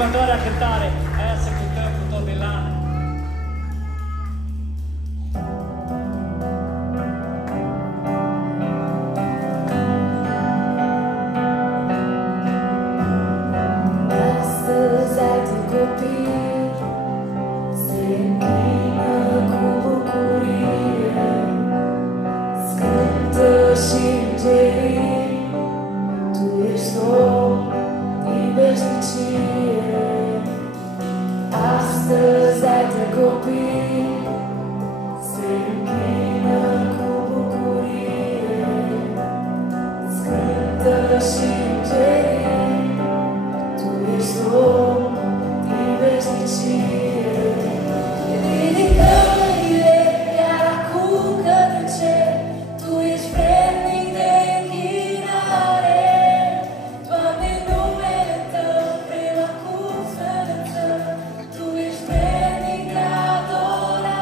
următoarea cântare, aia să cântăm cu tot elan. Astăzi alte copii se închină cu bucurie, scântă și îngerii, Tu ești om din veșnicie. Astăzi alte copii se închină cu bucurie, scântă și îngerii, Tu ești om din veșnicie. Ridicările iar acum către cer, Tu ești vrednic de închinare. Doamne, numele Tău vrem acum să înălțăm, Tu ești vrednic de adorare.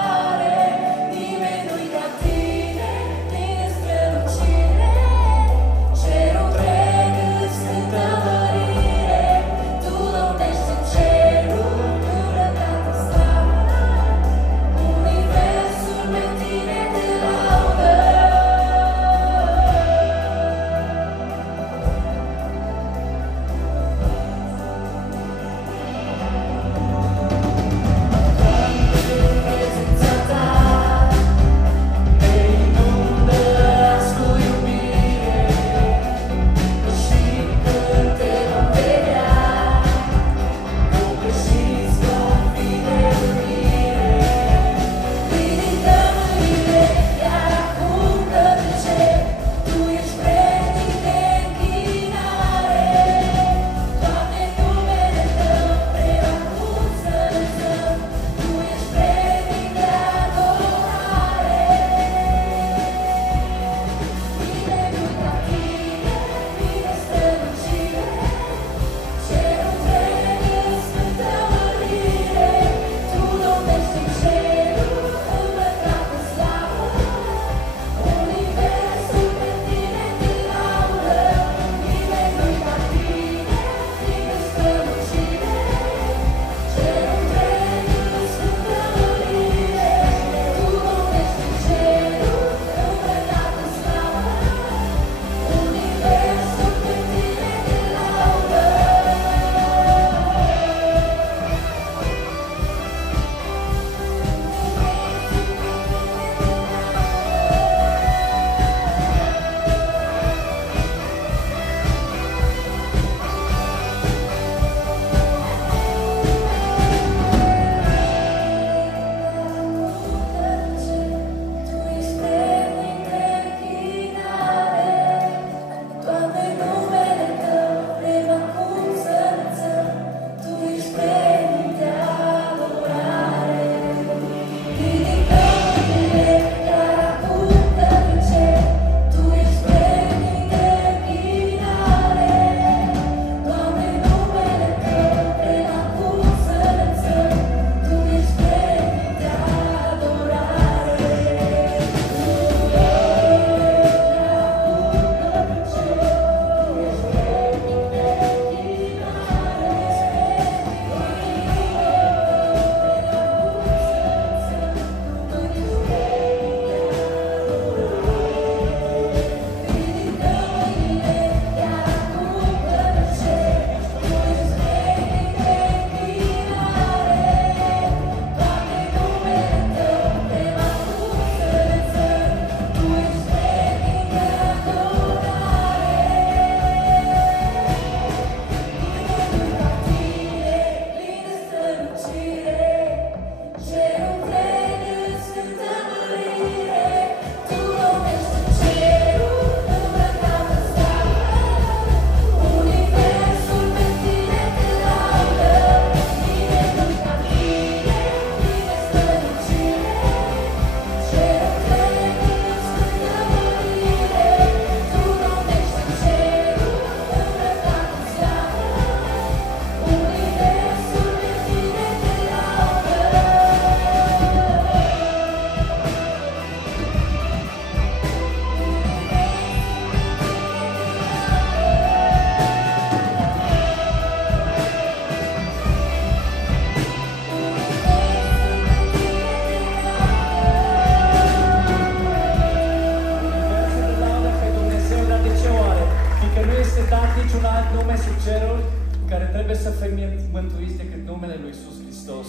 dat niciun alt nume sub cerul în care trebuie să fim mântuiți decât numele lui Iisus Hristos.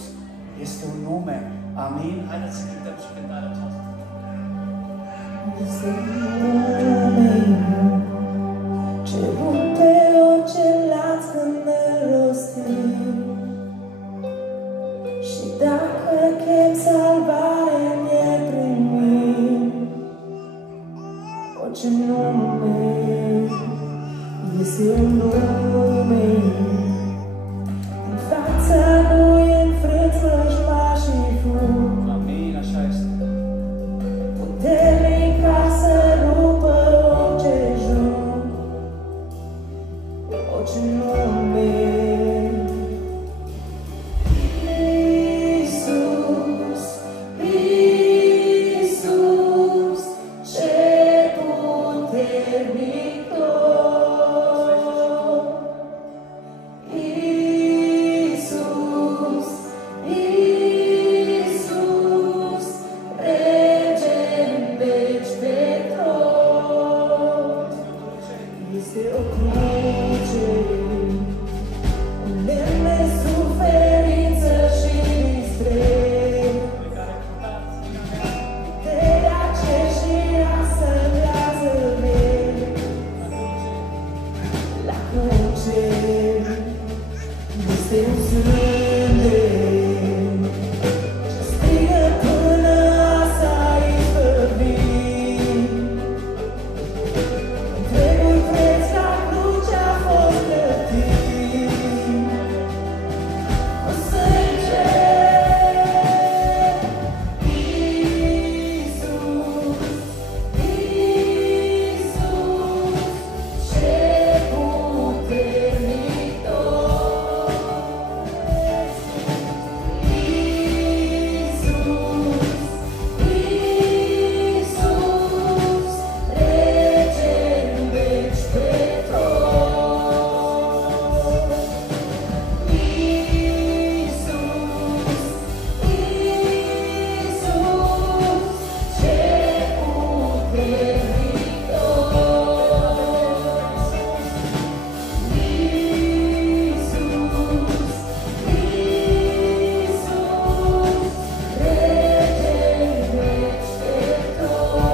Este un nume. Amin? Haideți să cântăm și cântarea aceasta. Este un nume ce rupe orice lanț când îl rostim. Și dacă chem salvare ne primim, orice nume este un nume. În fața lui înfrânt vrăjmașii fug. Amin, așa este. Puternic ca să rupă orice joc, orice nume. Iisus, Iisus, ce puternic tot. Iisus, Iisus, Rege-n veci pe tot. Este o cruce, un lemn de suferință și dispreț. Puterea ce și asălează-ne la cruce. Este un sânge ce strigă până s-a izbăvit. Întregul preț la cruce a fost plătit. O sânge, Iisus, Iisus, ce puternic tot. Iisus, Iisus, Rege-n veci pe tot. Iisus, Iisus, ce puternic tot. Iisus, Iisus, Rege-n veci pe tot.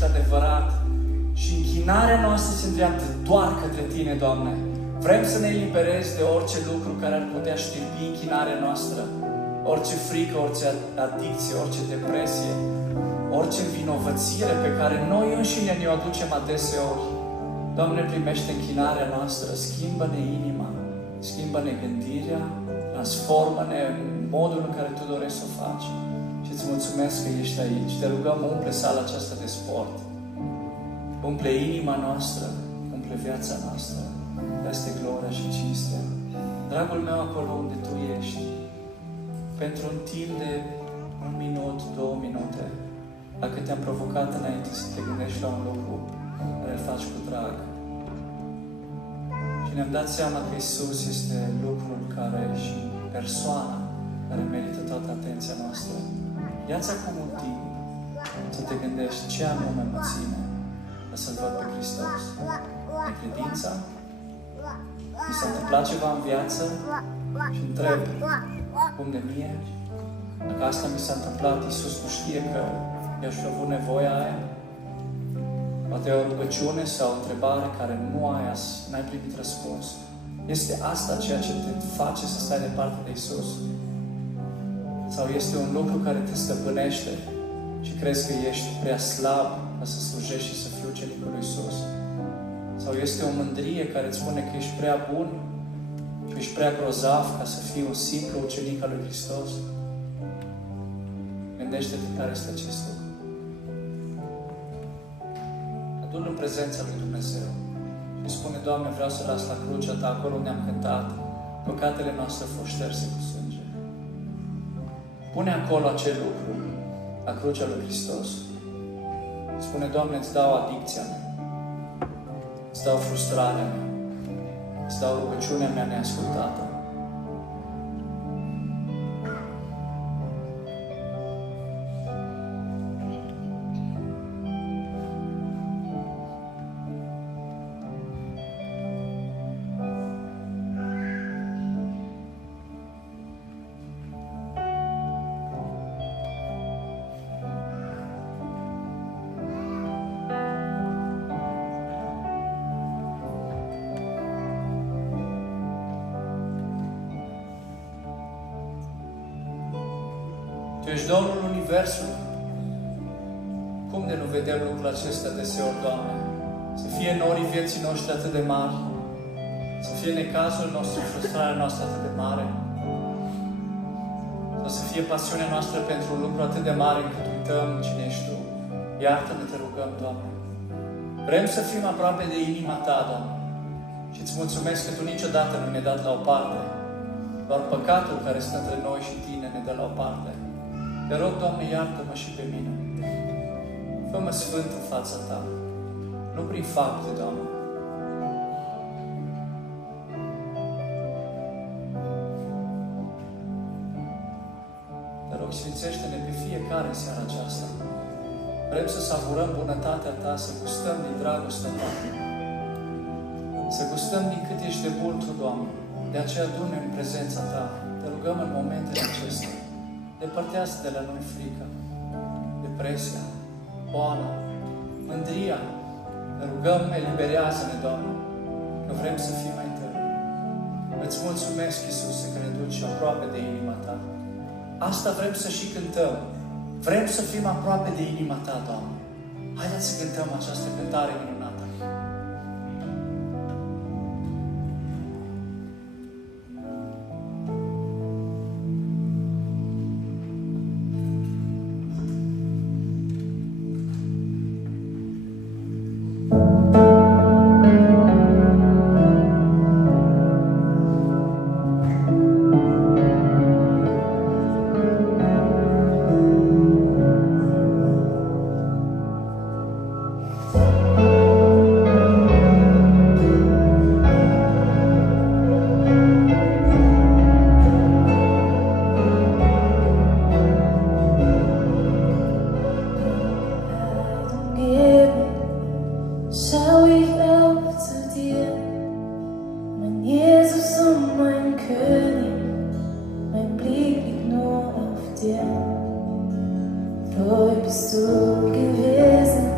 ești adevărat și închinarea noastră se îndreaptă doar către Tine, Doamne. Vrem să ne eliberezi de orice lucru care ar putea știrbi închinarea noastră, orice frică, orice adicție, orice depresie, orice învinovățire pe care noi înșine ne-o aducem adeseori. Doamne, primește închinarea noastră, schimbă-ne inima, schimbă-ne gândirea, transformă-ne în modul în care Tu dorești să o faci. Și îți mulțumesc că ești aici. Te rugăm, umple sala aceasta de sport, umple inima noastră, umple viața noastră. Este gloria și cinstea. Dragul meu, acolo unde Tu ești, pentru un timp de 1 minut, 2 minute, dacă te-am provocat înainte să te gândești la un lucru care îl faci cu drag. Și ne-am dat seama că Iisus este lucrul care și persoana care merită toată atenția noastră. Ia-ți acum un timp să te gândești ce anume mă ține să-L văd pe Hristos. E credința? Mi s-a întâmplat ceva în viață și întreb cum de mie? Dacă asta mi s-a întâmplat, Iisus nu știe că eu și-o avut nevoia aia? Poate e o rugăciune sau o întrebare care n-ai primit răspuns. Este asta ceea ce te face să stai departe de Iisus? Sau este un lucru care te stăpânește și crezi că ești prea slab ca să slujești și să fii ucenicul lui Iisus? Sau este o mândrie care îți spune că ești prea bun și ești prea grozav ca să fii un simplu ucenic al lui Hristos? Gândește-te care este acest lucru. Adu-L în prezența lui Dumnezeu și spune: Doamne, vreau să las la crucea Ta, acolo unde am cântat, păcatele noastre au fost șterse cu sânge. Pune acolo acel lucru, la crucea lui Hristos. Spune: Doamne, îți dau adicția mea, îți dau frustrarea mea, îți dau rugăciunea mea neascultată. Tu ești Domnul Universului. Cum de nu vedem lucrul acesta deseori, Doamne? Să fie norii vieții noștri atât de mari, să fie necazul nostru, frustrarea noastră atât de mare, sau să fie pasiunea noastră pentru un lucru atât de mare încât uităm cine ești Tu. Iartă-ne, te rugăm, Doamne. Vrem să fim aproape de inima Ta, Doamne. Și îți mulțumesc că Tu niciodată nu ne-ai dat la o parte. Doar păcatul care stă între noi și Tine ne dă la o parte. Te rog, Doamne, iartă-mă și pe mine. Fă-mă sfânt în fața Ta. Nu prin fapte, Doamne. Te rog, sfințește-ne pe fiecare în seara aceasta. Vrem să savurăm bunătatea Ta, să gustăm din dragostea Ta. Să gustăm din cât ești de bun Tu, Doamne. De aceea adu-ne în prezența Ta. Te rugăm în momentele acestea. Depărtează de la noi frica, depresia, boala, mândria. Ne rugăm, eliberează-ne, Doamne, că vrem să fim mai Tăi. Îți mulțumesc, Iisuse, că ne duci aproape de inima Ta. Asta vrem să și cântăm. Vrem să fim aproape de inima Ta, Doamne. Haideți să cântăm această cântare minunată. Treu bist du gewesen,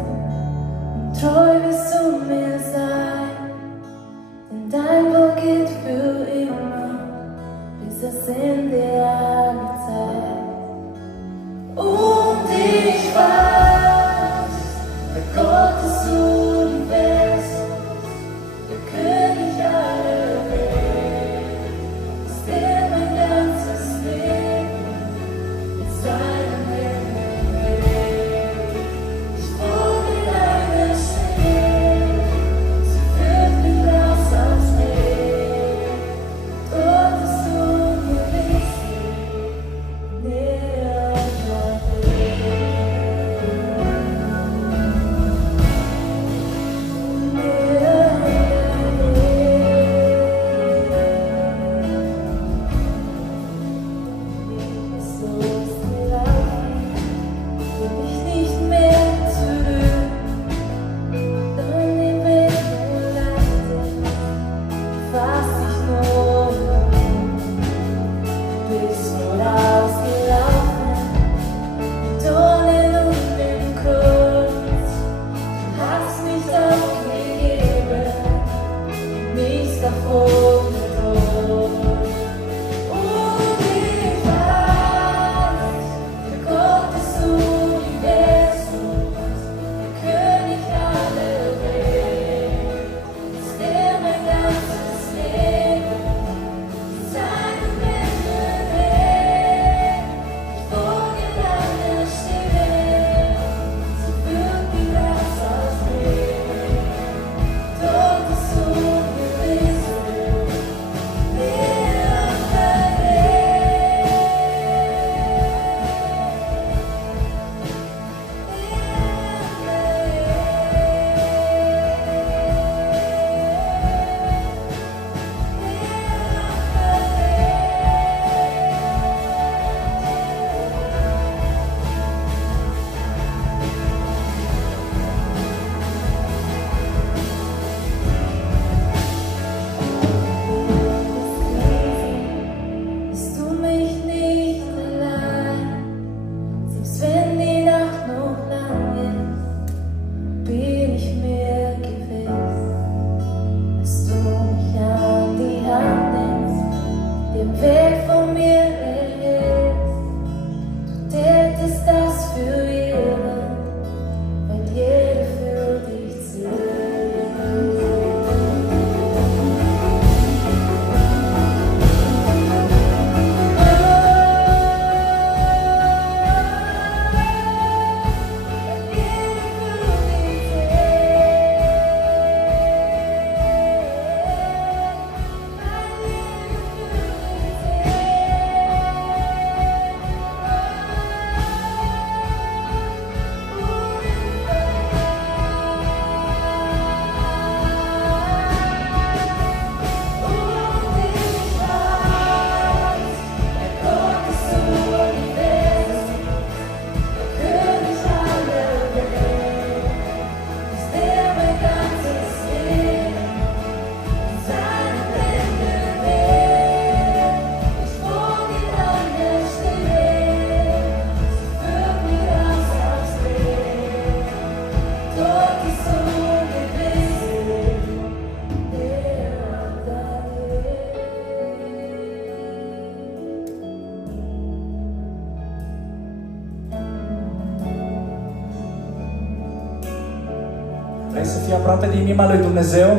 Vrei să fii aproape de inima lui Dumnezeu?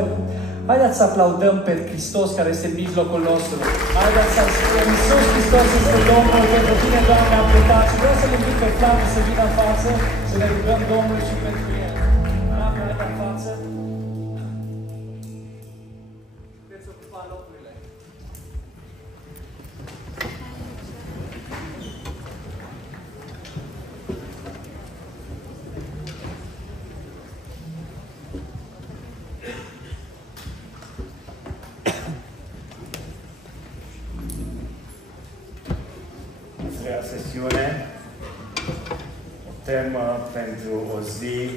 Haideți să aplaudăm pe Hristos care este în mijlocul nostru. Haideți să spunem, Iisus Hristos este Domnul, pentru tine, Doamne, am plecat. Și vreau să-L invit pe Flaviu să vină în față, să ne rugăm Domnului și pentru el. Flaviu, hai în față. Veți ocupa locurile. Sesiune, o temă pentru o zi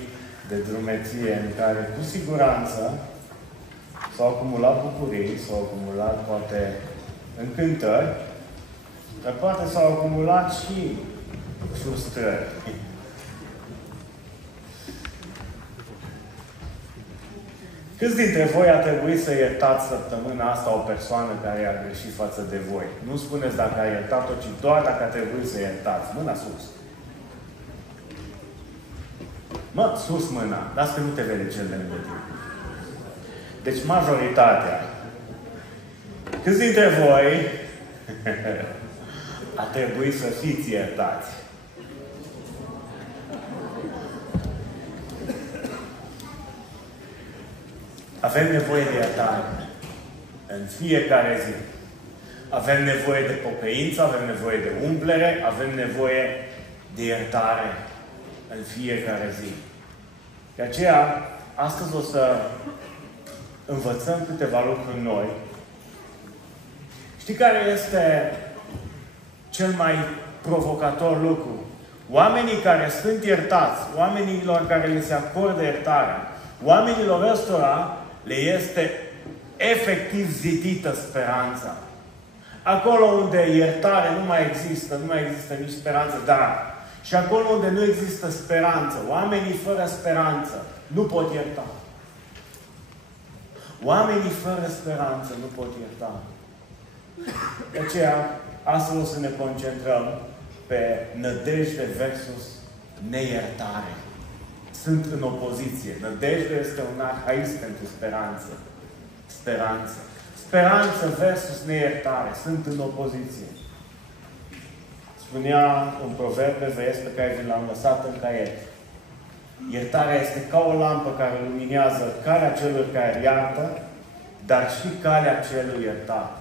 de drumeție în care cu siguranță s-au acumulat bucurii, s-au acumulat poate încântări, dar poate s-au acumulat și frustrări. Câți dintre voi a trebuit să iertați săptămâna asta o persoană care a greșit față de voi? Nu spuneți dacă a iertat-o, ci doar dacă a trebuit să iertați. Mâna sus. Mă, sus mâna. Las că nu te vede cel de lângă tine. Deci majoritatea. Câți dintre voi a trebuit să fiți iertați? Avem nevoie de iertare în fiecare zi. Avem nevoie de pocăință, avem nevoie de umplere, avem nevoie de iertare în fiecare zi. De aceea, astăzi o să învățăm câteva lucruri noi. Știi care este cel mai provocator lucru? Oamenii care sunt iertați, oamenilor care li se acordă iertarea, oamenilor ăstora le este efectiv zidită speranța. Acolo unde iertare nu mai există nici speranță, dar și acolo unde nu există speranță, oamenii fără speranță nu pot ierta. Oamenii fără speranță nu pot ierta. De aceea, astăzi o să ne concentrăm pe nădejde versus neiertare. Sunt în opoziție. Nădejde este un arhaism pentru speranță. Speranță. Speranță versus neiertare. Sunt în opoziție. Spunea un proverb evreiesc pe care vi l-am lăsat în caiet. Iertarea este ca o lampă care luminează calea celor care iartă, dar și calea celui iertat.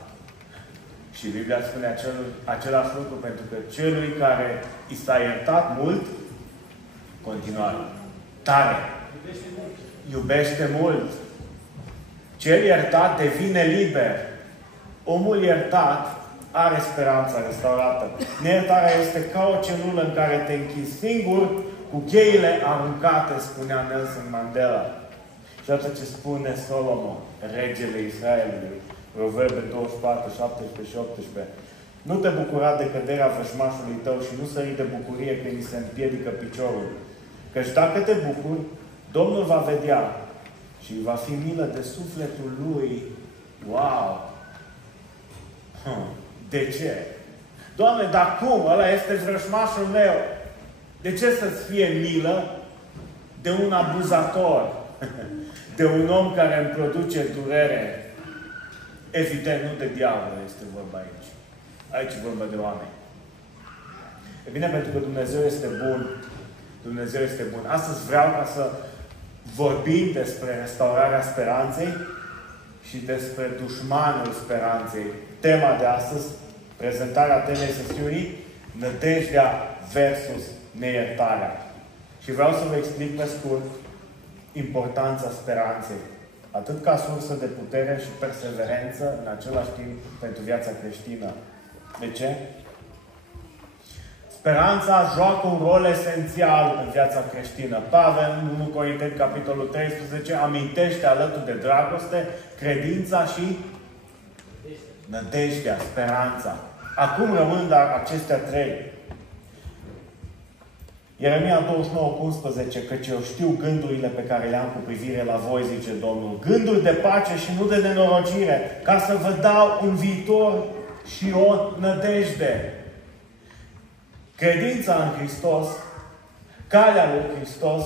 Și Biblia spune același lucru, pentru că celui care i s-a iertat mult, continuare. Tare. Iubește mult. Cel iertat devine liber. Omul iertat are speranța restaurată. Neiertarea este ca o celulă în care te închizi singur, cu cheile aruncate, spunea Nelson Mandela. Și atât ce spune Solomon, regele Israelului, Proverbe 24, 17 și 18. Nu te bucura de căderea vrăjmașului tău și nu sări de bucurie când îi se împiedică piciorul. Căci dacă te bucuri, Domnul va vedea și va fi milă de sufletul lui. Wow! De ce? Doamne, dar cum? Ăla este vrăjmașul meu. De ce să-ți fie milă de un abuzator? De un om care îmi produce durere? Evident, nu de diavol este vorba aici. Aici e vorba de oameni. E bine, pentru că Dumnezeu este bun. Dumnezeu este bun. Astăzi vreau ca să vorbim despre restaurarea speranței și despre dușmanul speranței. Tema de astăzi, prezentarea temei sesiunii, nădejdea versus neiertarea. Și vreau să vă explic pe scurt importanța speranței. Atât ca sursă de putere și perseverență, în același timp, pentru viața creștină. De ce? Speranța joacă un rol esențial în viața creștină. Pavel, în 1 Corinteni, capitolul 13, amintește alături de dragoste, credința și nădejdea, speranța. Acum rămân acestea trei. Ieremia 29:11, căci eu știu gândurile pe care le am cu privire la voi, zice Domnul. Gânduri de pace și nu de nenorocire, ca să vă dau un viitor și o nădejde. Credința în Hristos, calea lui Hristos,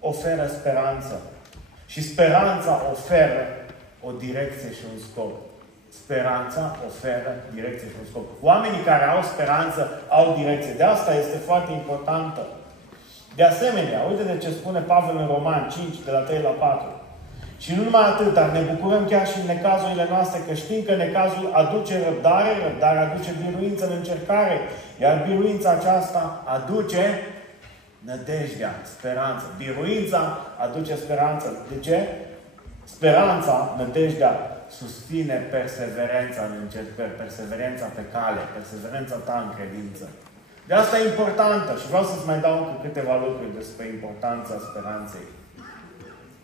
oferă speranță. Și speranța oferă o direcție și un scop. Speranța oferă direcție și un scop. Oamenii care au speranță au direcție. De asta este foarte importantă. De asemenea, uite de ce spune Pavel în Roman 5, de la 3 la 4. Și nu numai atât, dar ne bucurăm chiar și în necazurile noastre, că știm că necazul aduce răbdare, răbdarea aduce biruință în încercare, iar biruința aceasta aduce nădejdea, speranță. Biruința aduce speranță. De ce? Speranța, nădejdea, susține perseverența în încercări, perseverența pe cale, perseverența ta în credință. De asta e importantă și vreau să-ți mai dau încă câteva lucruri despre importanța speranței.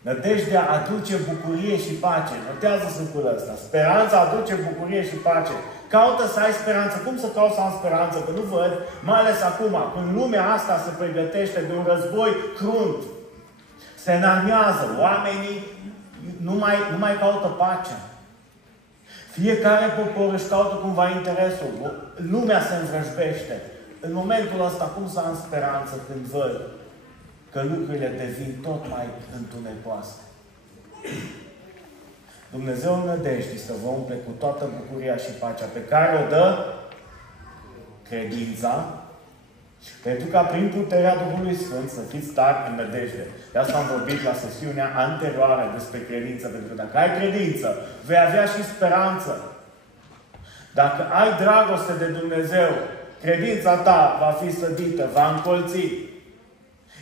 Nădejdea aduce bucurie și pace. Notează lucrul ăsta. Speranța aduce bucurie și pace. Caută să ai speranță. Cum să cauți să am speranță? Că nu văd, mai ales acum, când lumea asta se pregătește de un război crunt. Se înarmează. Oamenii nu mai caută pacea. Fiecare popor își caută cumva interesul. Lumea se învrăjbește. În momentul ăsta, cum să am speranță când văd că lucrurile devin tot mai întunecoase? Dumnezeu în nădejde să vă umple cu toată bucuria și pacea pe care o dă credința, pentru ca prin puterea Duhului Sfânt să fiți tari în nădejde. De asta am vorbit la sesiunea anterioară despre credință, pentru că dacă ai credință, vei avea și speranță. Dacă ai dragoste de Dumnezeu, credința ta va fi sădită, va încolți.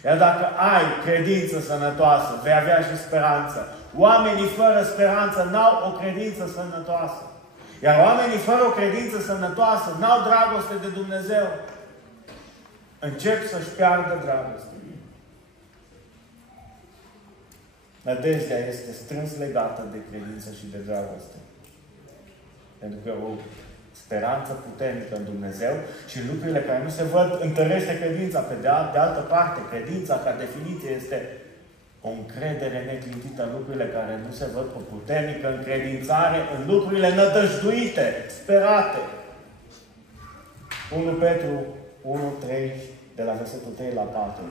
Iar dacă ai credință sănătoasă, vei avea și speranță. Oamenii fără speranță n-au o credință sănătoasă. Iar oamenii fără o credință sănătoasă n-au dragoste de Dumnezeu. Încep să-și piardă dragostea. Nădejdea este strâns legată de credință și de dragoste. Pentru că o speranță puternică în Dumnezeu și lucrurile care nu se văd întărește credința. Pe de altă parte, credința ca definiție este o încredere neclintită în lucrurile care nu se văd, o puternică încredințare în lucrurile nădăjduite, sperate. 1 Petru 1:3, de la versetul 3 la 4.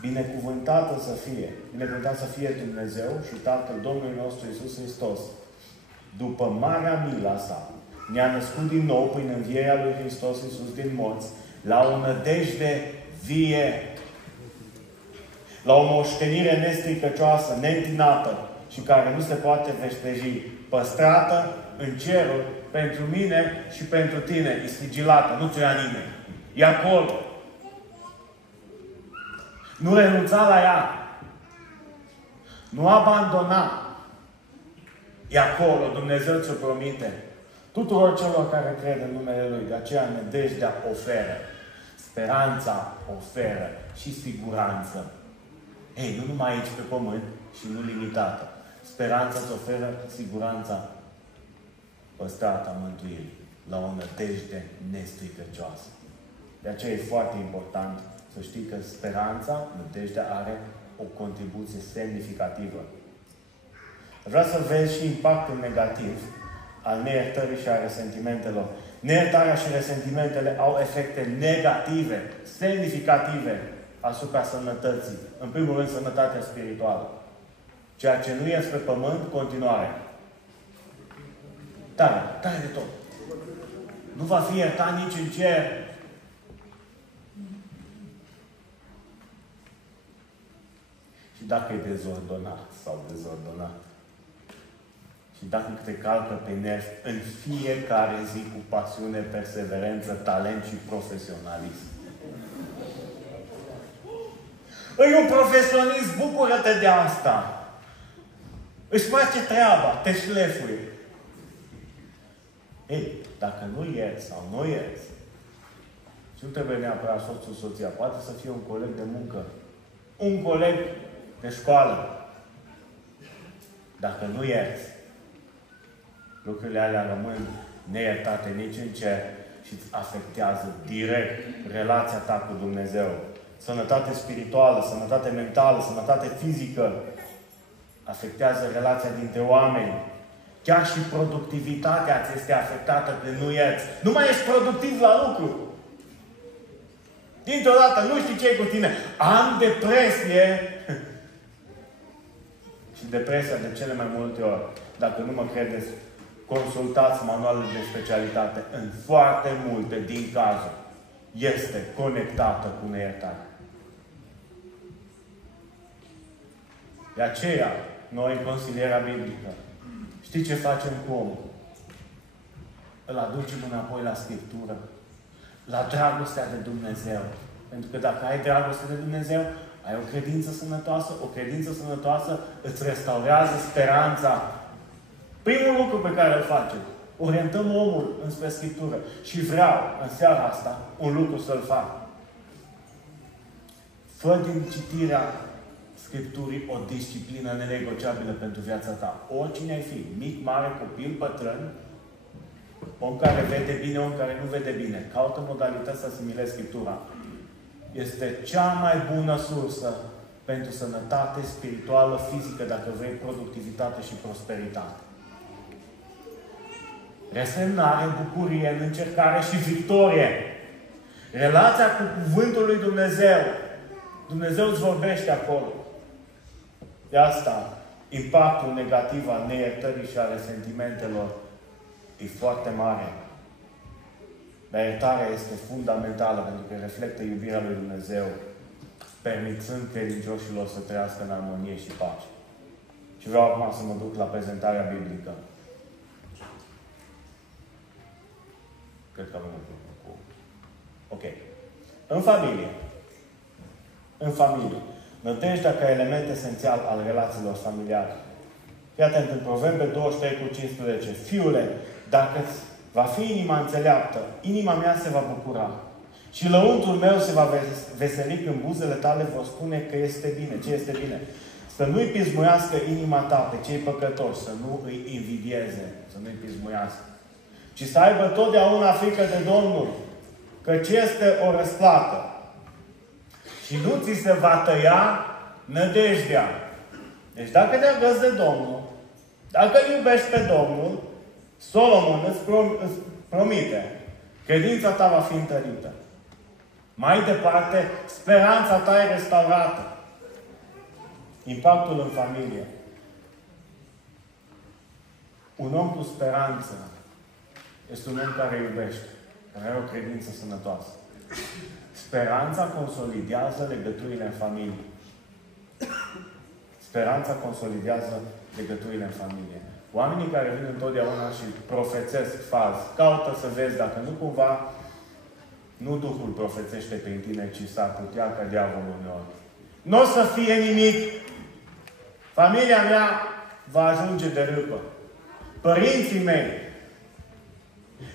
Binecuvântat să fie Dumnezeu și Tatăl Domnului nostru Iisus Hristos. După marea mila sa, ne-a născut din nou prin învierea lui Hristos Iisus din morți, la o nădejde vie, la o moștenire nestricăcioasă, neîntinată și care nu se poate veșteji, păstrată în cerul pentru mine și pentru tine, e sigilată, nu ți-o ia nimeni. E acolo. Nu renunța la ea. Nu abandona. E acolo, Dumnezeu ți-o promite. Tuturor celor care cred în numele Lui, de aceea nădejdea oferă. Speranța oferă și siguranță. Ei, nu numai aici pe pământ și nu limitată. Speranța îți oferă siguranța păstrată a mântuirii la o nădejde nestricăcioasă. De aceea e foarte important să știi că speranța, nădejdea, are o contribuție semnificativă. Vreau să vezi și impactul negativ al neiertării și a resentimentelor. Neiertarea și resentimentele au efecte negative, semnificative asupra sănătății. În primul rând, sănătatea spirituală. Ceea ce nu ies pe pământ, continuare. Tare de tot. Nu va fi iertat nici în cer. Și dacă e dezordonat sau dezordonat. Și dacă te calcă pe nervi în fiecare zi cu pasiune, perseverență, talent și profesionalism. E un profesionist, bucură-te de asta. Își face treaba, te șlefuie. Ei, dacă nu ierți sau nu ierți, și nu trebuie neapărat soțul, soția, poate să fie un coleg de muncă, un coleg de școală. Dacă nu ierți, lucrurile alea rămân neiertate nici în cer și îți afectează direct relația ta cu Dumnezeu. Sănătate spirituală, sănătate mentală, sănătate fizică. Afectează relația dintre oameni. Chiar și productivitatea ți este afectată când nu ierți. Nu mai ești productiv la lucru. Dintr-o dată nu știi ce e cu tine. Am depresie. Și depresia de cele mai multe ori, dacă nu mă credeți, consultați manualele de specialitate. În foarte multe din cazuri este conectată cu neiertare. De aceea, noi în consilierea biblică, știi ce facem cu omul? Îl aducem înapoi la Scriptură, la dragostea de Dumnezeu. Pentru că dacă ai dragoste de Dumnezeu, ai o credință sănătoasă, o credință sănătoasă îți restaurează speranța. Primul lucru pe care îl facem, orientăm omul înspre Scriptură. Și vreau, în seara asta, un lucru să-l fac. Fă din citirea Scripturii o disciplină nenegociabilă pentru viața ta. Oricine ai fi, mic, mare, copil, bătrân, om care vede bine, om care nu vede bine. Caută modalități să asimilezi Scriptura. Este cea mai bună sursă pentru sănătate spirituală, fizică, dacă vrei, productivitate și prosperitate. Resemnare, bucurie, în încercare și victorie. Relația cu Cuvântul lui Dumnezeu. Dumnezeu îți vorbește acolo. De asta, impactul negativ al neiertării și ale sentimentelor e foarte mare. Dar iertarea este fundamentală pentru că reflectă iubirea lui Dumnezeu, permițând credincioșilor să trăiască în armonie și pace. Și vreau acum să mă duc la prezentarea biblică. Cred că avem un lucru cu... Ok. În familie. În familie. Nădejdea ca element esențial al relațiilor familiare. Fii atent, în Proverbe 23:15. Fiule, dacă va fi inima înțeleaptă, inima mea se va bucura. Și lăuntul meu se va veseli când buzele tale vor spune că este bine. Ce este bine? Să nu-i pismuiască inima ta pe cei păcătoși, să nu îi invidieze, să nu-i pismuiască. Ci să aibă totdeauna frică de Domnul, căci este o răsplată. Și nu ți se va tăia nădejdea. Deci dacă te agăți de Domnul, dacă îl iubești pe Domnul, Solomon îți promite, credința ta va fi întărită. Mai departe, speranța ta e restaurată. Impactul în familie. Un om cu speranță este un om care iubește, care are o credință sănătoasă. Speranța consolidează legăturile în familie. Speranța consolidează legăturile în familie. Oamenii care vin întotdeauna și profețesc fals, caută să vezi dacă nu cumva nu Duhul profețește pe tine, ci s-ar putea ca diavolul uneori. Nu o să fie nimic. Familia mea va ajunge de râpă. Părinții mei,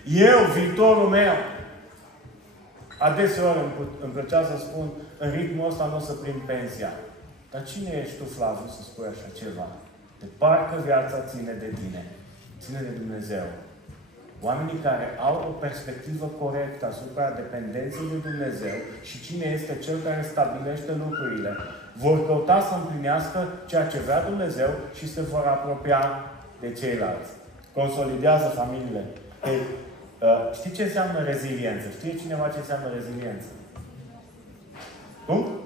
eu, viitorul meu, adeseori îmi plăcea să spun, în ritmul ăsta nu o să prind pensia. Dar cine ești tu, Flaviu, să spui așa ceva? De parcă viața ține de tine. Ține de Dumnezeu. Oamenii care au o perspectivă corectă asupra dependenței de Dumnezeu și cine este Cel care stabilește lucrurile, vor căuta să împlinească ceea ce vrea Dumnezeu și se vor apropia de ceilalți. Consolidează familiile. Ei, știi ce înseamnă reziliență? Știe cineva ce înseamnă reziliență? Cum?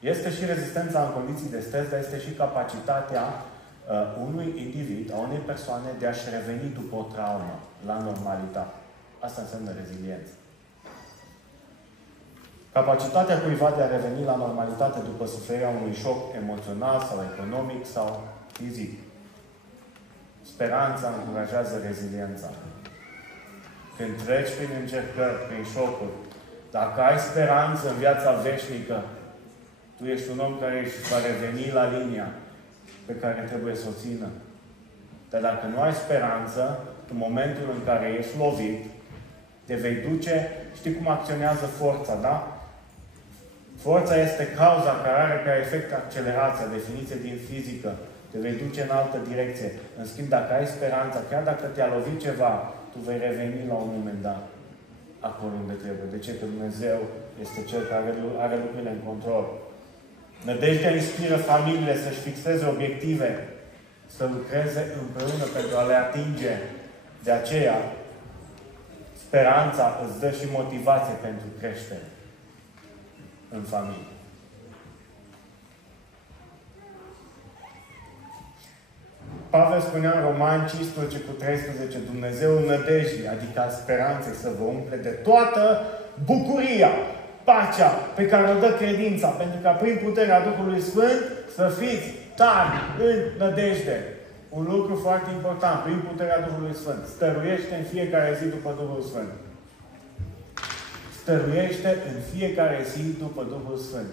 Este și rezistența în condiții de stres, dar este și capacitatea unui individ, a unei persoane de a-și reveni după o traumă la normalitate. Asta înseamnă reziliență. Capacitatea cuiva de a reveni la normalitate după suferirea unui șoc emoțional sau economic sau fizic. Speranța încurajează reziliența. Când treci prin încercări, prin șocuri, dacă ai speranță în viața veșnică, tu ești un om care își va reveni la linia pe care trebuie să o țină. Dar dacă nu ai speranță, în momentul în care ești lovit, te vei duce, știi cum acționează forța, da? Forța este cauza care are ca efect accelerația, definiție din fizică. Te vei duce în altă direcție. În schimb, dacă ai speranța, chiar dacă te-a lovit ceva, tu vei reveni la un moment dat acolo unde trebuie. De ce? Că Dumnezeu este Cel care are lucrurile în control. Nădejdea inspiră familiile să-și fixeze obiective, să lucreze împreună pentru a le atinge. De aceea, Speranța îți dă și motivație pentru creștere în familie. Pavel spunea în Romani 15:13, Dumnezeul nădejdii, adică al speranței, să vă umple de toată bucuria, pacea pe care o dă credința, pentru ca prin puterea Duhului Sfânt să fiți tari în nădejde. Un lucru foarte important, prin puterea Duhului Sfânt. Stăruiește în fiecare zi după Duhul Sfânt. Stăruiește în fiecare zi după Duhul Sfânt.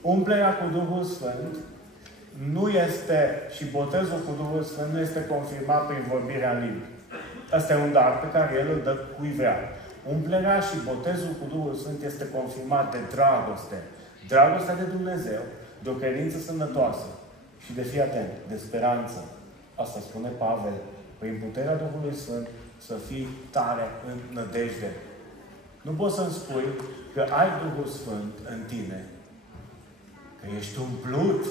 Umplerea cu Duhul Sfânt nu este, și botezul cu Duhul Sfânt nu este confirmat prin vorbirea în limbi. Asta e un dar pe care El îl dă cui vrea. Umplerea și botezul cu Duhul Sfânt este confirmat de dragoste. Dragostea de Dumnezeu, de o credință sănătoasă și de, fii atent, de speranță. Asta spune Pavel. Prin puterea Duhului Sfânt să fii tare în nădejde. Nu poți să-mi spui că ai Duhul Sfânt în tine, că ești umplut,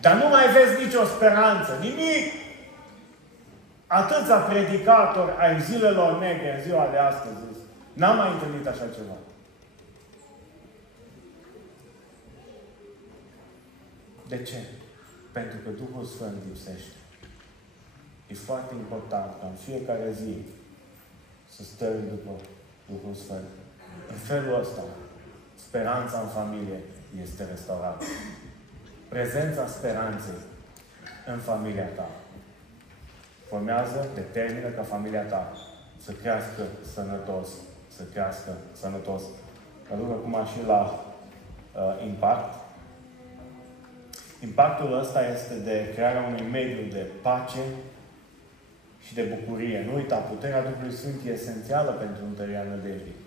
dar nu mai vezi nicio speranță, nimic. Atâția predicatori ai zilelor negre în ziua de astăzi. N-am mai întâlnit așa ceva. De ce? Pentru că Duhul Sfânt lipsește. E foarte important ca în fiecare zi să stări după Duhul Sfânt. În felul ăsta, speranța în familie este restaurată. Prezența speranței în familia ta formează, determină ca familia ta să crească sănătos. Să crească sănătos. Aduc acum și la impact. Impactul ăsta este de crearea unui mediu de pace și de bucurie. Nu uita, puterea Duhului Sfânt e esențială pentru întărirea nădejdii.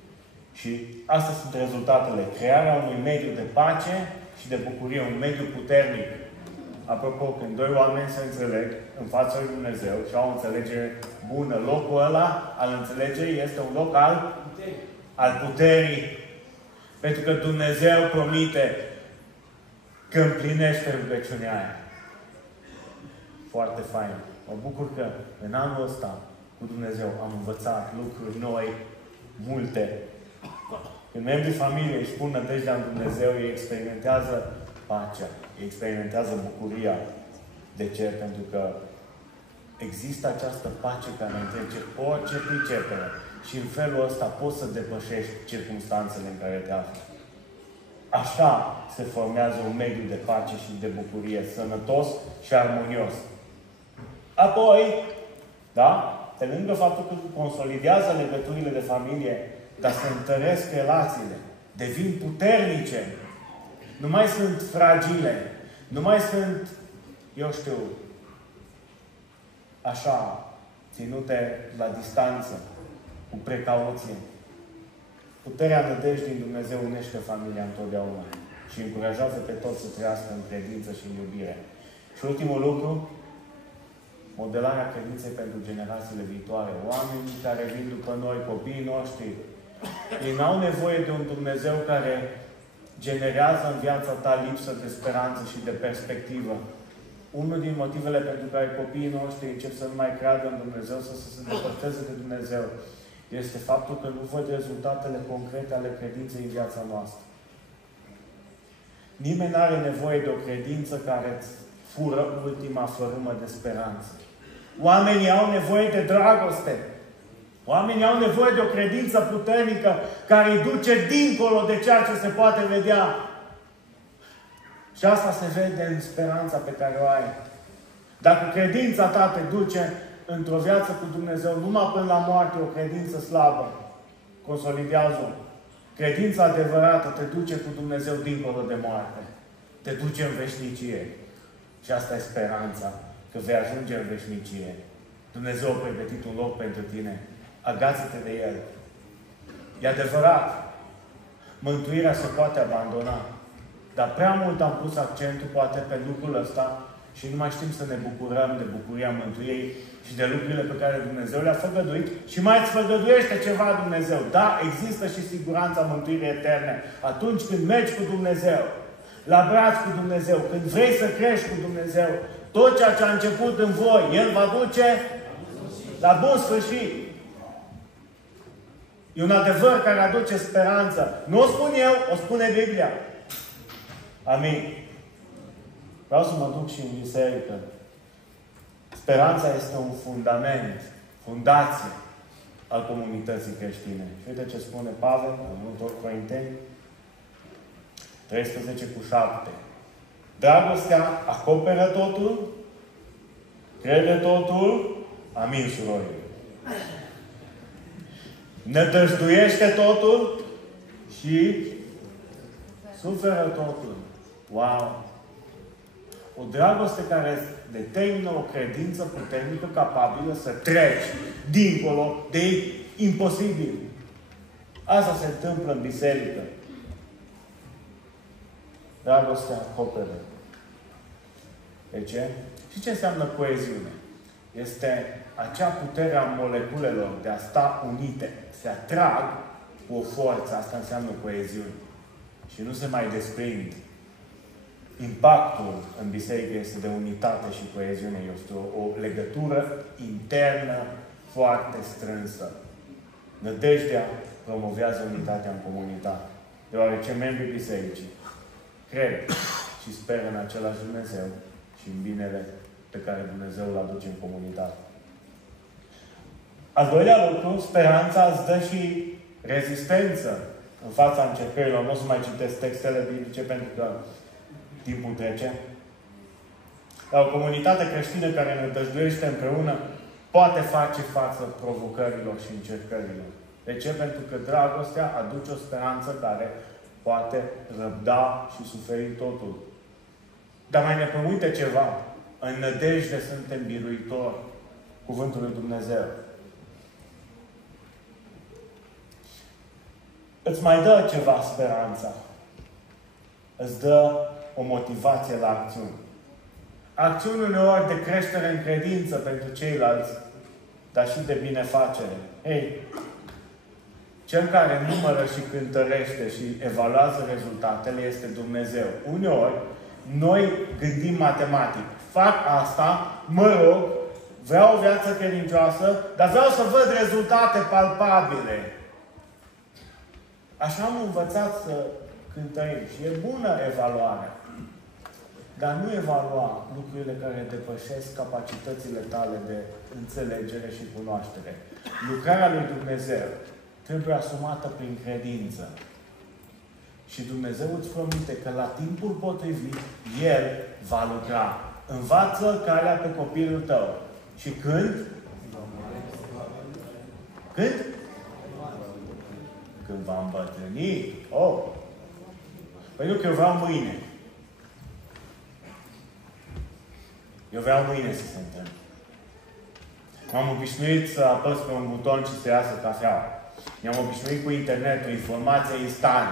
Și astea sunt rezultatele. Crearea unui mediu de pace și de bucurie, un mediu puternic. Apropo, când doi oameni se înțeleg în fața lui Dumnezeu și au o înțelegere bună, locul ăla al înțelegerii este un loc al puterii. Pentru că Dumnezeu promite că împlinește rugăciunea aia. Foarte fain. Mă bucur că în anul ăsta cu Dumnezeu am învățat lucruri noi, multe. Când membrii familiei își pun nădejdea în Dumnezeu, ei experimentează pacea, ei experimentează bucuria. De ce? Pentru că există această pace care întrece orice pricepere. Și în felul ăsta poți să depășești circumstanțele în care te afli. Așa se formează un mediu de pace și de bucurie, sănătos și armonios. Apoi, da? Pe lângă faptul că consolidează legăturile de familie, dar se întăresc relațiile, devin puternice, nu mai sunt fragile, nu mai sunt, eu știu, așa, ținute la distanță, cu precauție. Puterea nădejdii în Dumnezeu unește familia întotdeauna și încurajează pe toți să trăiască în credință și în iubire. Și ultimul lucru, modelarea credinței pentru generațiile viitoare. Oamenii care vin după noi, copiii noștri, ei n-au nevoie de un Dumnezeu care generează în viața ta lipsă de speranță și de perspectivă. Unul din motivele pentru care copiii noștri încep să nu mai creadă în Dumnezeu, să se îndepărteze de Dumnezeu, este faptul că nu văd rezultatele concrete ale credinței în viața noastră. Nimeni nu are nevoie de o credință care îți fură ultima fărâmă de speranță. Oamenii au nevoie de dragoste. Oamenii au nevoie de o credință puternică care îi duce dincolo de ceea ce se poate vedea. Și asta se vede în speranța pe care o ai. Dacă credința ta te duce într-o viață cu Dumnezeu, numai până la moarte, o credință slabă, consolidează-o. Credința adevărată te duce cu Dumnezeu dincolo de moarte. Te duce în veșnicie. Și asta e speranța, că vei ajunge în veșnicie. Dumnezeu a pregătit un loc pentru tine. Agață-te de El. E adevărat. Mântuirea se poate abandona. Dar prea mult am pus accentul, poate, pe lucrul ăsta și nu mai știm să ne bucurăm de bucuria mântuirii și de lucrurile pe care Dumnezeu le-a făgăduit și mai îți făgăduiește ceva Dumnezeu. Da, există și siguranța mântuirii eterne. Atunci când mergi cu Dumnezeu, la braț cu Dumnezeu, când vrei să crești cu Dumnezeu, tot ceea ce a început în voi, El va duce la bun sfârșit. E un adevăr care aduce speranță. Nu o spun eu, o spune Biblia. Amin. Vreau să mă duc și în biserică. Speranța este un fundament, fundație al comunității creștine. Și uite ce spune Pavel în 1 Corinteni 13:7. Dragostea acoperă totul, crede totul, amin, surori. Nădăjduiește totul și suferă totul. Wow! O dragoste care determină o credință puternică capabilă să treci dincolo de imposibil. Asta se întâmplă în biserică. Dragostea acoperă. De ce? Și ce înseamnă coeziune? Este acea putere a moleculelor de a sta unite. Se atrag cu o forță. Asta înseamnă coeziune. Și nu se mai desprind. Impactul în biserică este de unitate și coeziune. Este o legătură internă foarte strânsă. Nădejdea promovează unitatea în comunitate. Deoarece membrii bisericii cred și speră în același Dumnezeu și în binele pe care Dumnezeu îl aduce în comunitate. Al doilea lucru, speranța îți dă și rezistență în fața încercărilor. Nu o să mai citesc textele biblice pentru că timpul trece. Dar o comunitate creștină care ne dăjduiește împreună poate face față provocărilor și încercărilor. De ce? Pentru că dragostea aduce o speranță care poate răbda și suferi totul. Dar mai ne uite ceva. În nădejde suntem biruitori. Cuvântul lui Dumnezeu. Îți mai dă ceva speranța. Îți dă o motivație la acțiuni. Acțiuni uneori de creștere în credință pentru ceilalți, dar și de binefacere. Ei, cel care numără și cântărește și evaluează rezultatele este Dumnezeu. Uneori, noi gândim matematic. Fac asta, mă rog, vreau o viață credincioasă, dar vreau să văd rezultate palpabile. Așa am învățat să cântărim. Și e bună evaluarea. Dar nu evalua lucrurile care depășesc capacitățile tale de înțelegere și cunoaștere. Lucrarea lui Dumnezeu trebuie asumată prin credință. Și Dumnezeu îți promite că la timpul potrivit, El va lucra. Învață calea pe copilul tău. Și când? Când? Când va îmbătrâni. Oh! Păi nu, că eu vreau mâine. Eu vreau mâine să se întâmple. M-am obișnuit să apăs pe un buton și să iasă cafea. Mi-am obișnuit cu internetul, informația instant.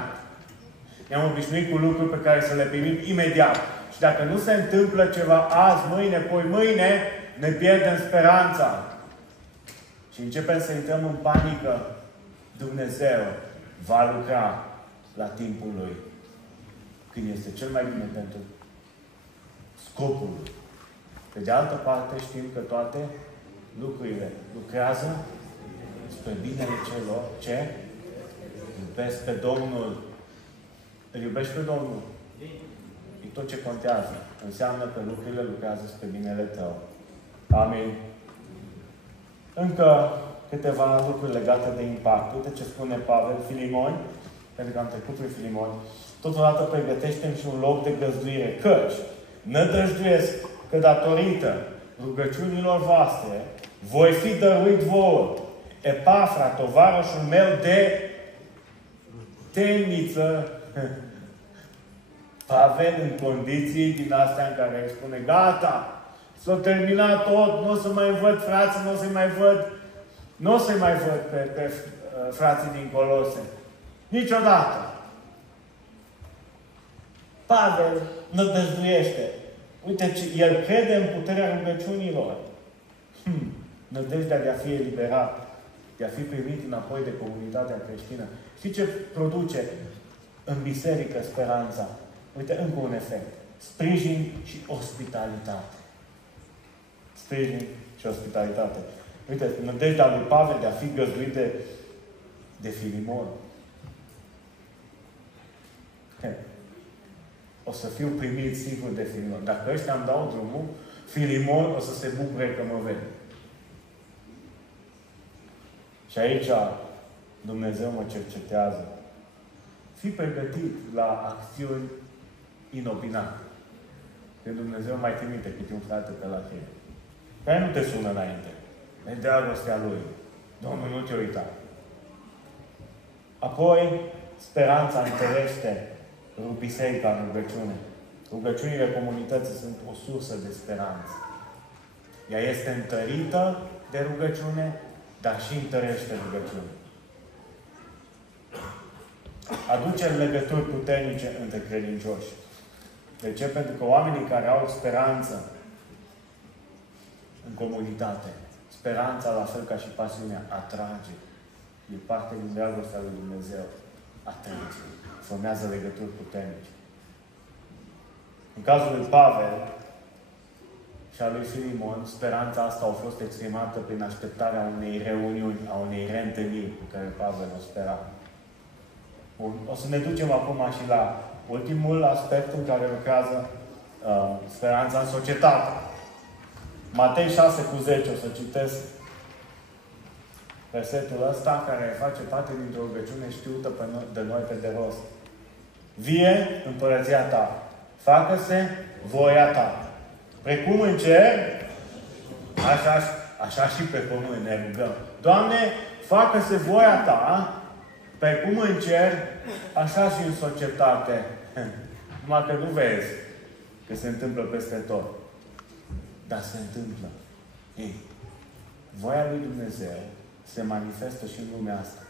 Mi-am obișnuit cu lucruri pe care să le primim imediat. Și dacă nu se întâmplă ceva azi, mâine, poi mâine, ne pierdem speranța. Și începem să intrăm în panică. Dumnezeu va lucra la timpul Lui. Când este cel mai bine pentru scopul Lui. Pe de altă parte știm că toate lucrurile lucrează spre binele celor ce iubesc pe Domnul. Îl iubești pe Domnul? E tot ce contează. Înseamnă că lucrurile lucrează spre binele tău. Amin. Încă câteva lucruri legate de impact. Uite ce spune Pavel, Filimoni, pentru că am trecut prin Filimoni. Totodată pregătește-mi și un loc de găzduire. Căci nădăjduiesc că datorită rugăciunilor voastre voi fi dăruit vouă. Epafra, tovarășul meu de temniță. Pavel în condiții din astea în care îi spune, gata, s-a terminat tot, nu o să mai văd frații, nu o să-i mai văd pe frații din Colose. Niciodată. Pavel nădăjduiește. Uite, el crede în puterea rugăciunilor. Nădejdea de a fi eliberat, de a fi primit înapoi de comunitatea creștină. Știi ce produce în biserică speranța? Uite, încă un efect. Sprijin și ospitalitate. Sprijin și ospitalitate. Uite, nădejdea lui Pavel de a fi găzduit de Filimon. O să fiu primit sigur de Filimon. Dacă ăștia îmi dau drumul, Filimon o să se bucure că mă vede. Și aici Dumnezeu mă cercetează. Fii pregătit la acțiuni inopinate. Că Dumnezeu mai trimite câte un frate pe la tine, care nu te sună înainte. E dragostea Lui. Domnul nu te uita. Apoi, speranța întărește biserica în rugăciune. Rugăciunile comunității sunt o sursă de speranță. Ea este întărită de rugăciune, dar și întărește rugăciune. Aduce legături puternice între credincioși. De ce? Pentru că oamenii care au speranță în comunitate, speranța, la fel ca și pasiunea, atrage. E parte din dragostea lui Dumnezeu. Atrage. Formează legături puternice. În cazul lui Pavel și a lui Filimon, speranța asta a fost exprimată prin așteptarea unei reuniuni, a unei reîntâlniri cu care Pavel o spera. Bun. O să ne ducem acum și la ultimul aspect în care lucrează speranța în societate. Matei 6:10, o să citesc versetul ăsta, care face parte dintr-o rugăciune știută de noi pe de rost. Vie împărăția ta, facă-se voia ta. Precum în cer, așa și pe pământ ne rugăm. Doamne, facă-se voia ta, precum în cer, așa și în societate. Numai că nu vezi că se întâmplă peste tot. Dar se întâmplă. Ei, voia lui Dumnezeu se manifestă și în lumea asta.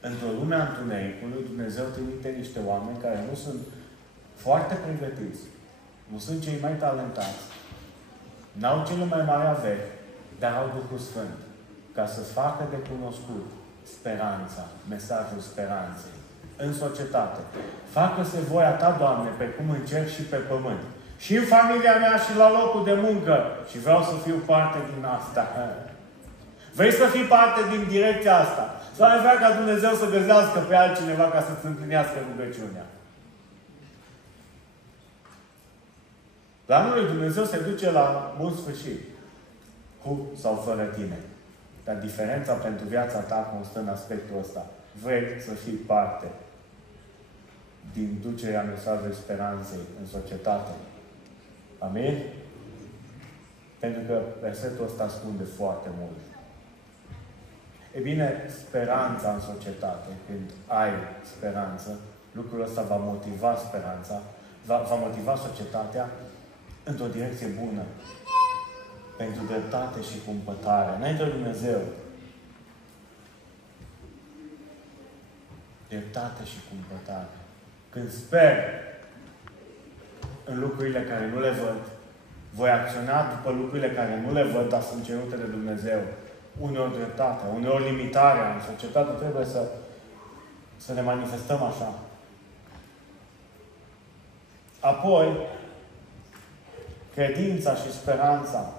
Într-o lume a întunericului, Dumnezeu trimite niște oameni care nu sunt foarte pregătiți, nu sunt cei mai talentați, n-au cele mai mari averi, dar au Duhul Sfânt, ca să facă de cunoscut speranța, mesajul speranței în societate. Facă-se voia ta, Doamne, pe cum în cer și pe pământ. Și în familia mea și la locul de muncă. Și vreau să fiu parte din asta. Vrei să fii parte din direcția asta? Sau ai vrea ca Dumnezeu să găsească pe altcineva ca să-ți împlinească rugăciunea? Planul lui Dumnezeu se duce la bun sfârșit. Cu sau fără tine. Dar diferența pentru viața ta constă în aspectul ăsta. Vrei să fii parte din ducerea mesajului speranței în societate. Amin? Pentru că versetul ăsta ascunde foarte mult. E bine, speranța în societate, când ai speranță, lucrul ăsta va motiva speranța, va motiva societatea într-o direcție bună. Pentru dreptate și cumpătare. Înainte de Dumnezeu. Dreptate și cumpătare. Când sper în lucrurile care nu le văd, voi acționa după lucrurile care nu le văd, dar sunt cerute de Dumnezeu. Uneori dreptatea, uneori limitarea. În societate trebuie să ne manifestăm așa. Apoi, credința și speranța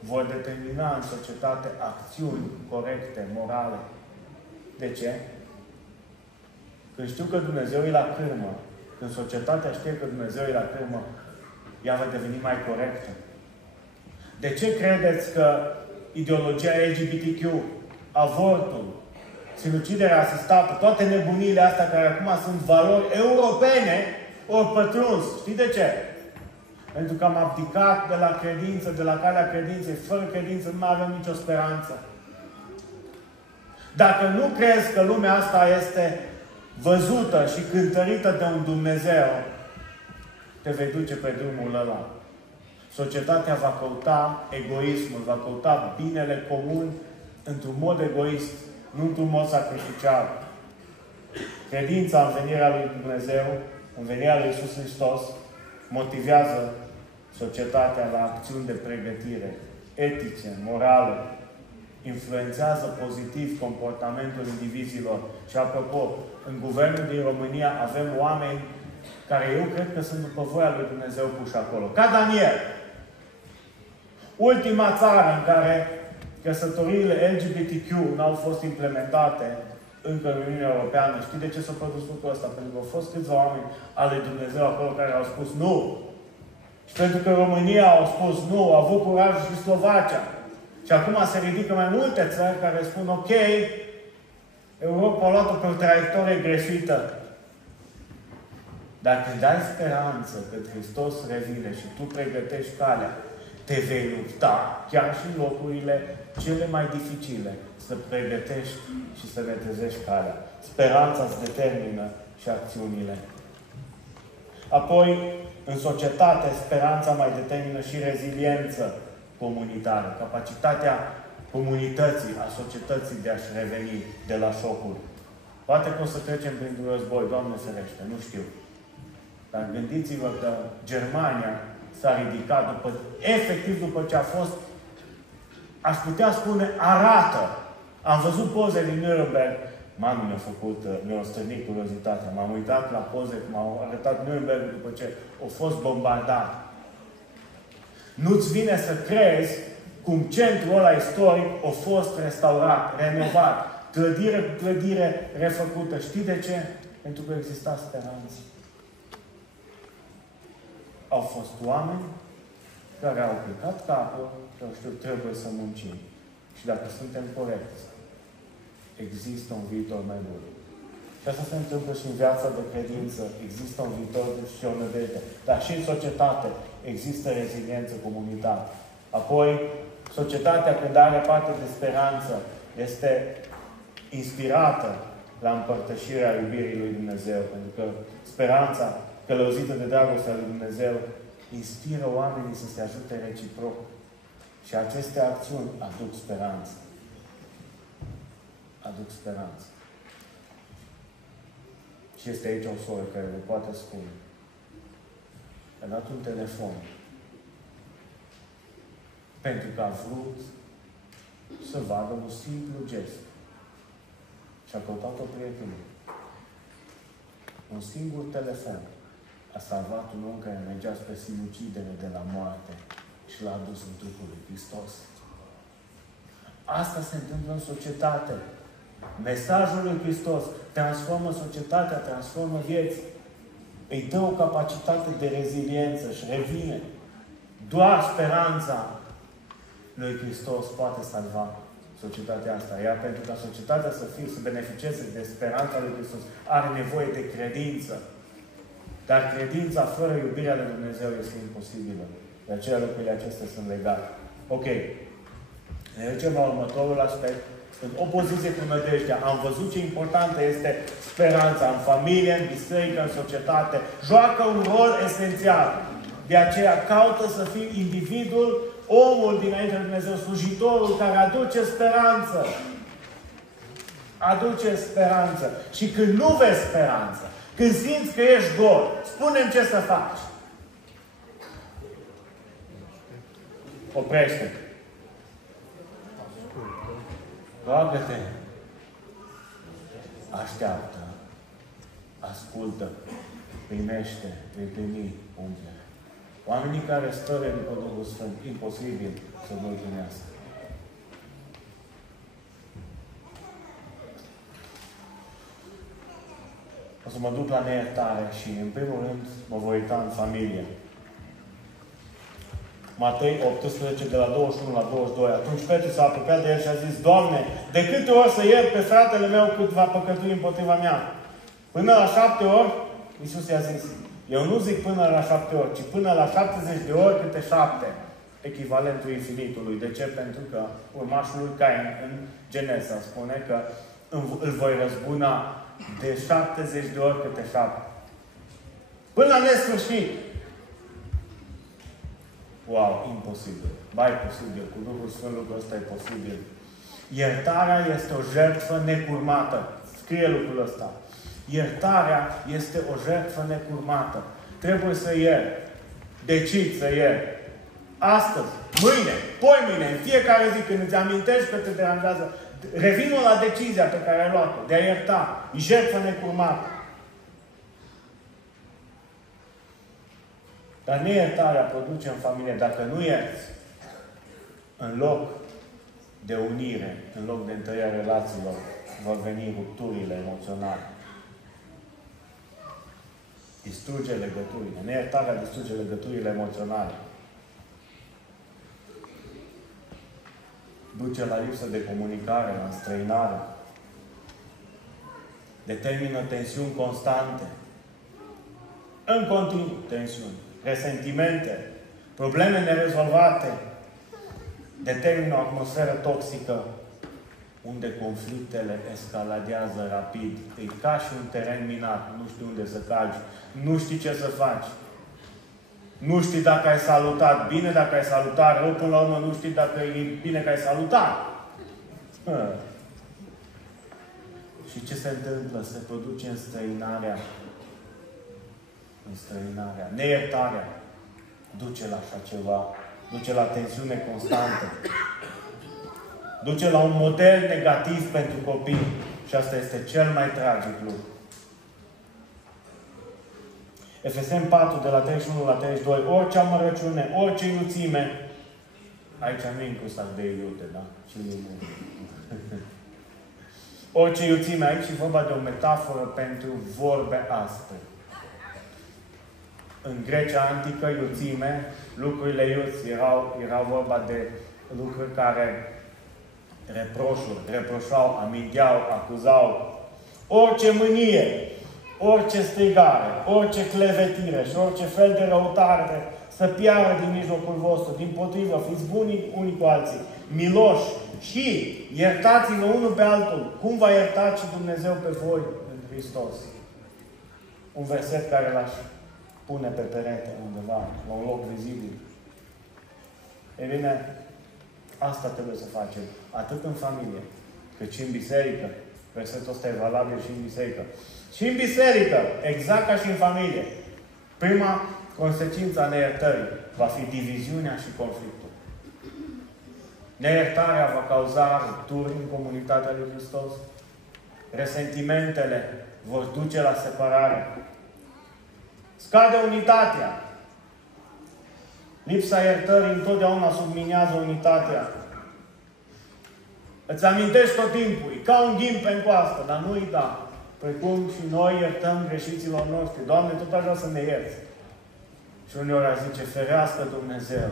vor determina în societate acțiuni corecte, morale. De ce? Când știu că Dumnezeu e la cârmă, când societatea știe că Dumnezeu e la cârmă, ea va deveni mai corectă. De ce credeți că ideologia LGBTQ, avortul, sinuciderea asistată, toate nebuniile astea care acum sunt valori europene, ori pătruns? Știi de ce? Pentru că am abdicat de la credință, de la calea credinței. Fără credință nu mai avem nicio speranță. Dacă nu crezi că lumea asta este văzută și cântărită de un Dumnezeu, te vei duce pe drumul ăla. Societatea va căuta egoismul, va căuta binele comun într-un mod egoist, nu într-un mod sacrificial. Credința în venirea lui Dumnezeu, în venirea lui Iisus Hristos, motivează societatea la acțiuni de pregătire, etice, morale, influențează pozitiv comportamentul indivizilor. Și apropo, în guvernul din România avem oameni care eu cred că sunt după voia lui Dumnezeu puși acolo. Ca Daniel. Ultima țară în care căsătoriile LGBTQ n-au fost implementate încă în Uniunea Europeană. Știi de ce s-a produs lucrul ăsta? Pentru că au fost câțiva oameni ale Dumnezeu acolo care au spus nu. Și pentru că România au spus nu, au avut curaj și Slovacia. Și acum se ridică mai multe țări care spun ok, Europa a luat-o pe o traiectorie greșită. Dacă îți dai speranță că Hristos revine și tu pregătești calea, te vei lupta, chiar și în locurile cele mai dificile, să pregătești și să netezești calea. Speranța îți determină și acțiunile. Apoi, în societate, speranța mai determină și reziliență comunitară, capacitatea comunității, a societății de a-și reveni de la șocuri. Poate că o să trecem printr-un război, Doamne ferește, nu știu. Dar gândiți-vă că Germania s-a ridicat efectiv după ce a fost, aș putea spune, arată. Am văzut poze din Nuremberg. Mami mi-a stârnit curiozitatea. M-am uitat la poze cum au arătat Nuremberg după ce a fost bombardat. Nu-ți vine să crezi cum centrul ăla istoric a fost restaurat, renovat, clădire cu clădire refăcută. Știi de ce? Pentru că exista speranță. Au fost oameni care au plecat capul și au știut, trebuie să muncim. Și dacă suntem corecți, există un viitor mai bun. Și asta se întâmplă și în viața de credință. Există un viitor și o nădejde. Dar și în societate există reziliență comunitară. Apoi, societatea, când are parte de speranță, este inspirată la împărtășirea iubirii lui Dumnezeu. Pentru că speranța călăuzită de dragostea lui Dumnezeu inspiră oamenii să se ajute reciproc. Și aceste acțiuni aduc speranță. Aduc speranță. Și este aici o soră care vă poate spune. A dat un telefon pentru că a vrut să vadă un simplu gest. Și a căutat o prietenă. Un singur telefon a salvat un om care mergea spre sinucidere de la moarte și l-a adus în trupul lui Hristos. Asta se întâmplă în societate. Mesajul lui Hristos transformă societatea, transformă vieți. Îi dă o capacitate de reziliență și revine. Doar speranța lui Hristos poate salva societatea asta. Iar pentru ca societatea să beneficieze de speranța lui Hristos, are nevoie de credință. Dar credința fără iubirea lui Dumnezeu este imposibilă. De aceea lucrurile acestea sunt legate. Ok. Ne ducem la următorul aspect. În opoziție cu nădejdea, am văzut ce importantă este speranța în familie, în biserică, în societate. Joacă un rol esențial. De aceea caută să fii individul, omul dinainte de Dumnezeu, slujitorul care aduce speranță. Aduce speranță. Și când nu vezi speranță, când simți că ești gol, spune-mi ce să faci. Oprește-te. Roagă-te. Așteaptă. Ascultă. Primește. Vei primi ungerea. Oamenii care stără după Duhul Sfânt, imposibil să nu-L primească. O să mă duc la neiertare și, în primul rând, mă voi uita în familie. Matei 18, de la 21 la 22. Atunci Petru s-a apropiat de el și a zis, Doamne, de câte ori să iert pe fratele meu cât va păcătui împotriva mea? Până la 7 ori? Iisus i-a zis, eu nu zic până la 7 ori, ci până la 70 de ori câte 7. Echivalentul infinitului. De ce? Pentru că urmașul lui Cain în Genesa spune că îl voi răzbuna de 70 de ori câte 7. Până la nesfârșit. Wow, imposibil. Ba, e posibil. Cu Duhul Sfânt lucrul ăsta e posibil. Iertarea este o jertfă necurmată. Scrie lucrul ăsta. Iertarea este o jertfă necurmată. Trebuie să iert. Decid să iert. Astăzi, mâine, poimâine, în fiecare zi, când îți amintești că te deranjează, revină la decizia pe care ai luat-o, de a ierta. E jertfă necurmată. Dar neiertarea produce în familie, dacă nu ierți, în loc de unire, în loc de întărirea relațiilor, vor veni rupturile emoționale. Distruge legăturile. Neiertarea distruge legăturile emoționale. Duce la lipsă de comunicare, la înstrăinare. Determină tensiuni constante. În continuu, tensiuni. Resentimente. Probleme nerezolvate. Determină o atmosferă toxică unde conflictele escaladează rapid. E ca și un teren minat. Nu știi unde să calci. Nu știi ce să faci. Nu știi dacă ai salutat bine, dacă ai salutat rău, până la urmă nu știi dacă e bine că ai salutat. Și ce se întâmplă? Se produce înstrăinarea. Înstrăinarea. Neiertarea duce la așa ceva. Duce la tensiune constantă. Duce la un model negativ pentru copii. Și asta este cel mai tragic lucru. Efeseni 4, de la 31 la 32, orice amărăciune, orice iuțime, aici nu e inclus de iute, da? Orice iuțime, aici e vorba de o metaforă pentru vorbe aspre. În Grecia antică, iuțime, lucrurile iuți erau vorba de lucruri care reproșau, aminteau, acuzau. Orice mânie, orice strigare, orice clevetire și orice fel de răutare să piară din mijlocul vostru. Dimpotrivă, fiți buni unii cu alții, miloși și iertați-vă unul pe altul. Cum v-a iertat și Dumnezeu pe voi în Hristos? Un verset care l-aș pune pe perete undeva, la un loc vizibil. E bine, asta trebuie să facem. Atât în familie, cât și în biserică. Versetul ăsta e valabil și în biserică. Și în biserică, exact ca și în familie, prima consecință a neiertării va fi diviziunea și conflictul. Neiertarea va cauza rupturi în comunitatea lui Hristos. Resentimentele vor duce la separare. Scade unitatea. Lipsa iertării întotdeauna subminează unitatea. Îți amintești tot timpul. E ca un ghimpe în coastă, dar nu uita. Precum și noi iertăm greșiților noștri. Doamne, tot aș vrea să ne ierți. Și uneori ar zice, ferească Dumnezeu.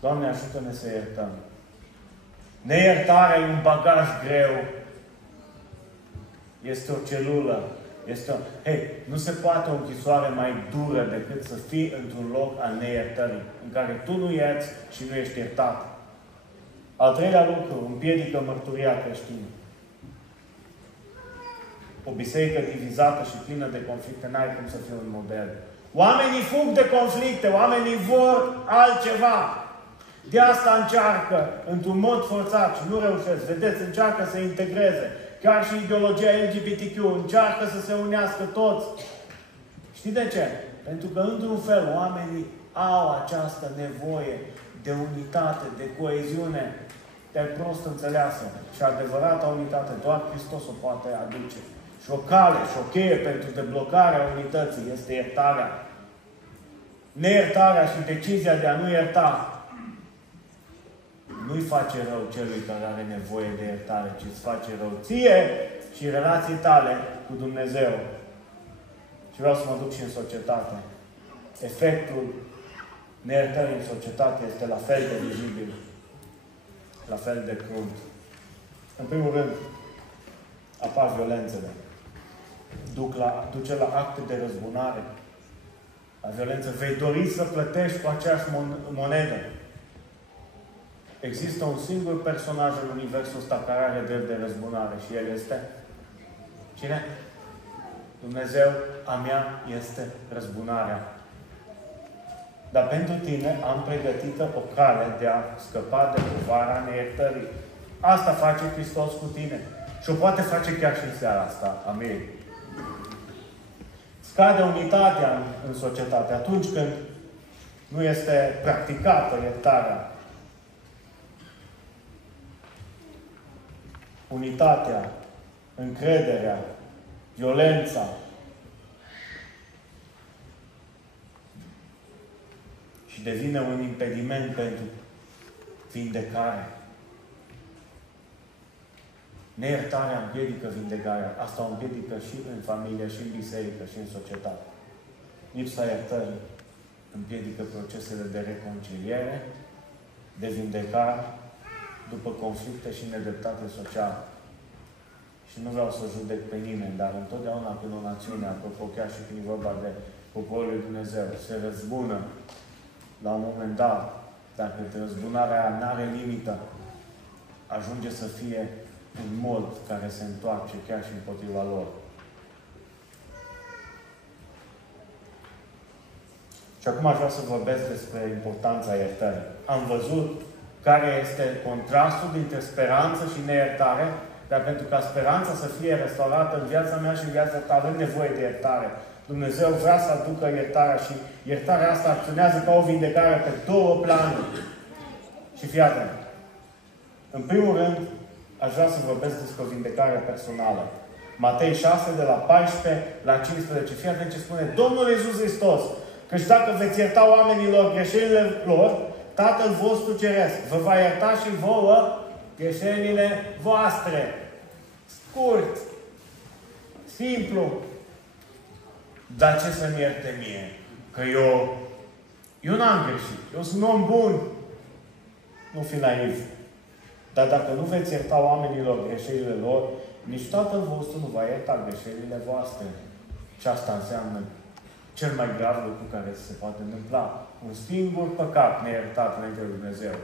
Doamne, ajută-ne să iertăm. Neiertarea e un bagaj greu. Este o celulă. Nu se poate o închisoare mai dură decât să fii într-un loc al neiertării, în care tu nu ierți și nu ești iertat. Al treilea lucru, împiedică mărturia creștină. O biserică divizată și plină de conflicte n-are cum să fie un model. Oamenii fug de conflicte, oamenii vor altceva. De asta încearcă, într-un mod forțat, și nu reușesc. Vedeți, încearcă să integreze. Chiar și ideologia LGBTQ încearcă să se unească toți. Știi de ce? Pentru că, într-un fel, oamenii au această nevoie de unitate, de coeziune, de prost înțeleasă. Și adevărata unitate, doar Hristos o poate aduce. Și o cale și o cheie pentru deblocarea unității este iertarea. Neiertarea și decizia de a nu ierta nu-i face rău celui care are nevoie de iertare, ci îți face rău ție și relații tale cu Dumnezeu. Și vreau să mă duc și în societate. Efectul neiertării în societate este la fel de vizibil, la fel de crunt. În primul rând, apar violențele. Duce la acte de răzbunare. La violență. Vei dori să plătești cu aceeași monedă. Există un singur personaj în universul ăsta care are drept de răzbunare și el este? Cine? Dumnezeu, a mea este răzbunarea. Dar pentru tine am pregătită o cale de a scăpa de povara neiertării. Asta face Hristos cu tine. Și o poate face chiar și în seara asta. Amin. Scade unitatea în societate atunci când nu este practicată iertarea. Unitatea, încrederea, violența. Și devine un impediment pentru vindecare. Neiertarea împiedică vindecarea. Asta o împiedică și în familie, și în biserică, și în societate. Lipsa iertării împiedică procesele de reconciliere, de vindecare, după conflicte și nedreptate socială. Și nu vreau să judec pe nimeni, dar întotdeauna când o națiune, apropo chiar și când e vorba de poporul lui Dumnezeu, se răzbună la un moment dat, dacă răzbunarea aia n-are limită, ajunge să fie un mod care se întoarce chiar și împotriva lor. Și acum aș vrea să vorbesc despre importanța iertării. Am văzut care este contrastul dintre speranță și neiertare, dar pentru ca speranța să fie restaurată în viața mea și în viața ta, avem nevoie de iertare. Dumnezeu vrea să aducă iertarea și iertarea asta acționează ca o vindecare pe două planuri. Și fii atent. În primul rând, aș vrea să vorbesc despre o vindecare personală. Matei 6, de la 14 la 15. Fii atent ce spune Domnul Iisus Hristos. Căci dacă veți ierta oamenilor greșelile lor, Tatăl vostru Ceresc vă va ierta și vouă greșelile voastre. Scurt. Simplu. Dar ce să-mi ierte mie? Că eu n-am greșit. Eu sunt un om bun. Nu fi naiv. Dar dacă nu veți ierta oamenilor greșelile lor, nici Tatăl vostru nu va ierta greșelile voastre. Și asta înseamnă cel mai grav lucru care se poate întâmpla. Un singur păcat neiertat înainte de Dumnezeu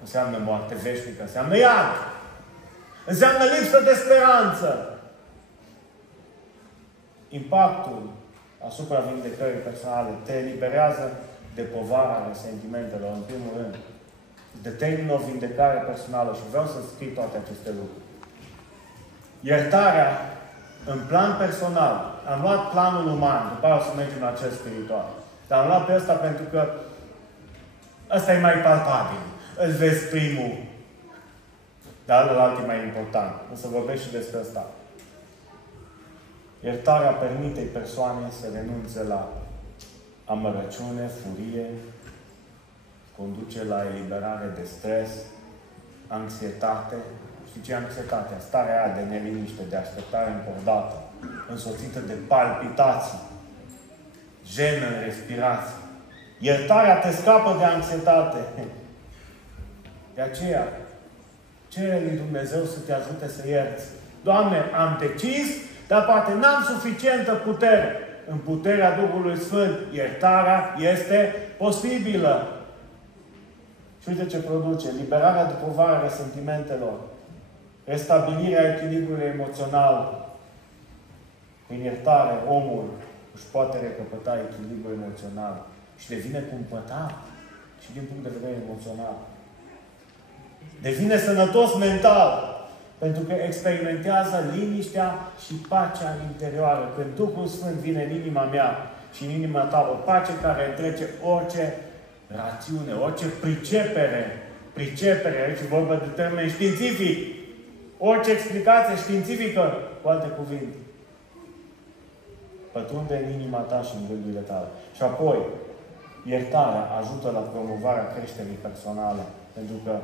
înseamnă moarte veșnică, înseamnă iad. Înseamnă lipsă de speranță. Impactul asupra vindecării personale te eliberează de povara resentimentelor, în primul rând. Determină o vindecare personală și vreau să scrii toate aceste lucruri. Iertarea în plan personal. Am luat planul uman, după aceea o să mergem la cel spiritual. Dar am luat pe ăsta pentru că ăsta e mai palpabil. Îl vezi primul. Dar ălalt e mai important. O să vorbesc și despre ăsta. Iertarea permite persoanei să renunțe la amărăciune, furie, conduce la eliberare de stres, anxietate. Știi ce e anxietatea? Starea aia de neliniște, de așteptare încordată, însoțită de palpitații, jenă în respirație. Iertarea te scapă de anxietate. De aceea, cere lui Dumnezeu să te ajute să ierți. Doamne, am decis, dar poate n-am suficientă putere. În puterea Duhului Sfânt, iertarea este posibilă. Și uite ce produce. Liberarea de povară resentimentelor. Restabilirea echilibrului emoțional. Prin iertare, omul își poate recăpăta echilibrul emoțional și devine cumpătat și din punct de vedere emoțional. Devine sănătos mental, pentru că experimentează liniștea și pacea interioară. Când Duhul Sfânt vine în inima mea și în inima ta, o pace care întrece orice rațiune, orice pricepere, aici vorbă de termen științific, orice explicație științifică, cu alte cuvinte, pătrunde în inima ta și în gândurile tale. Și apoi, iertarea ajută la promovarea creșterii personale, pentru că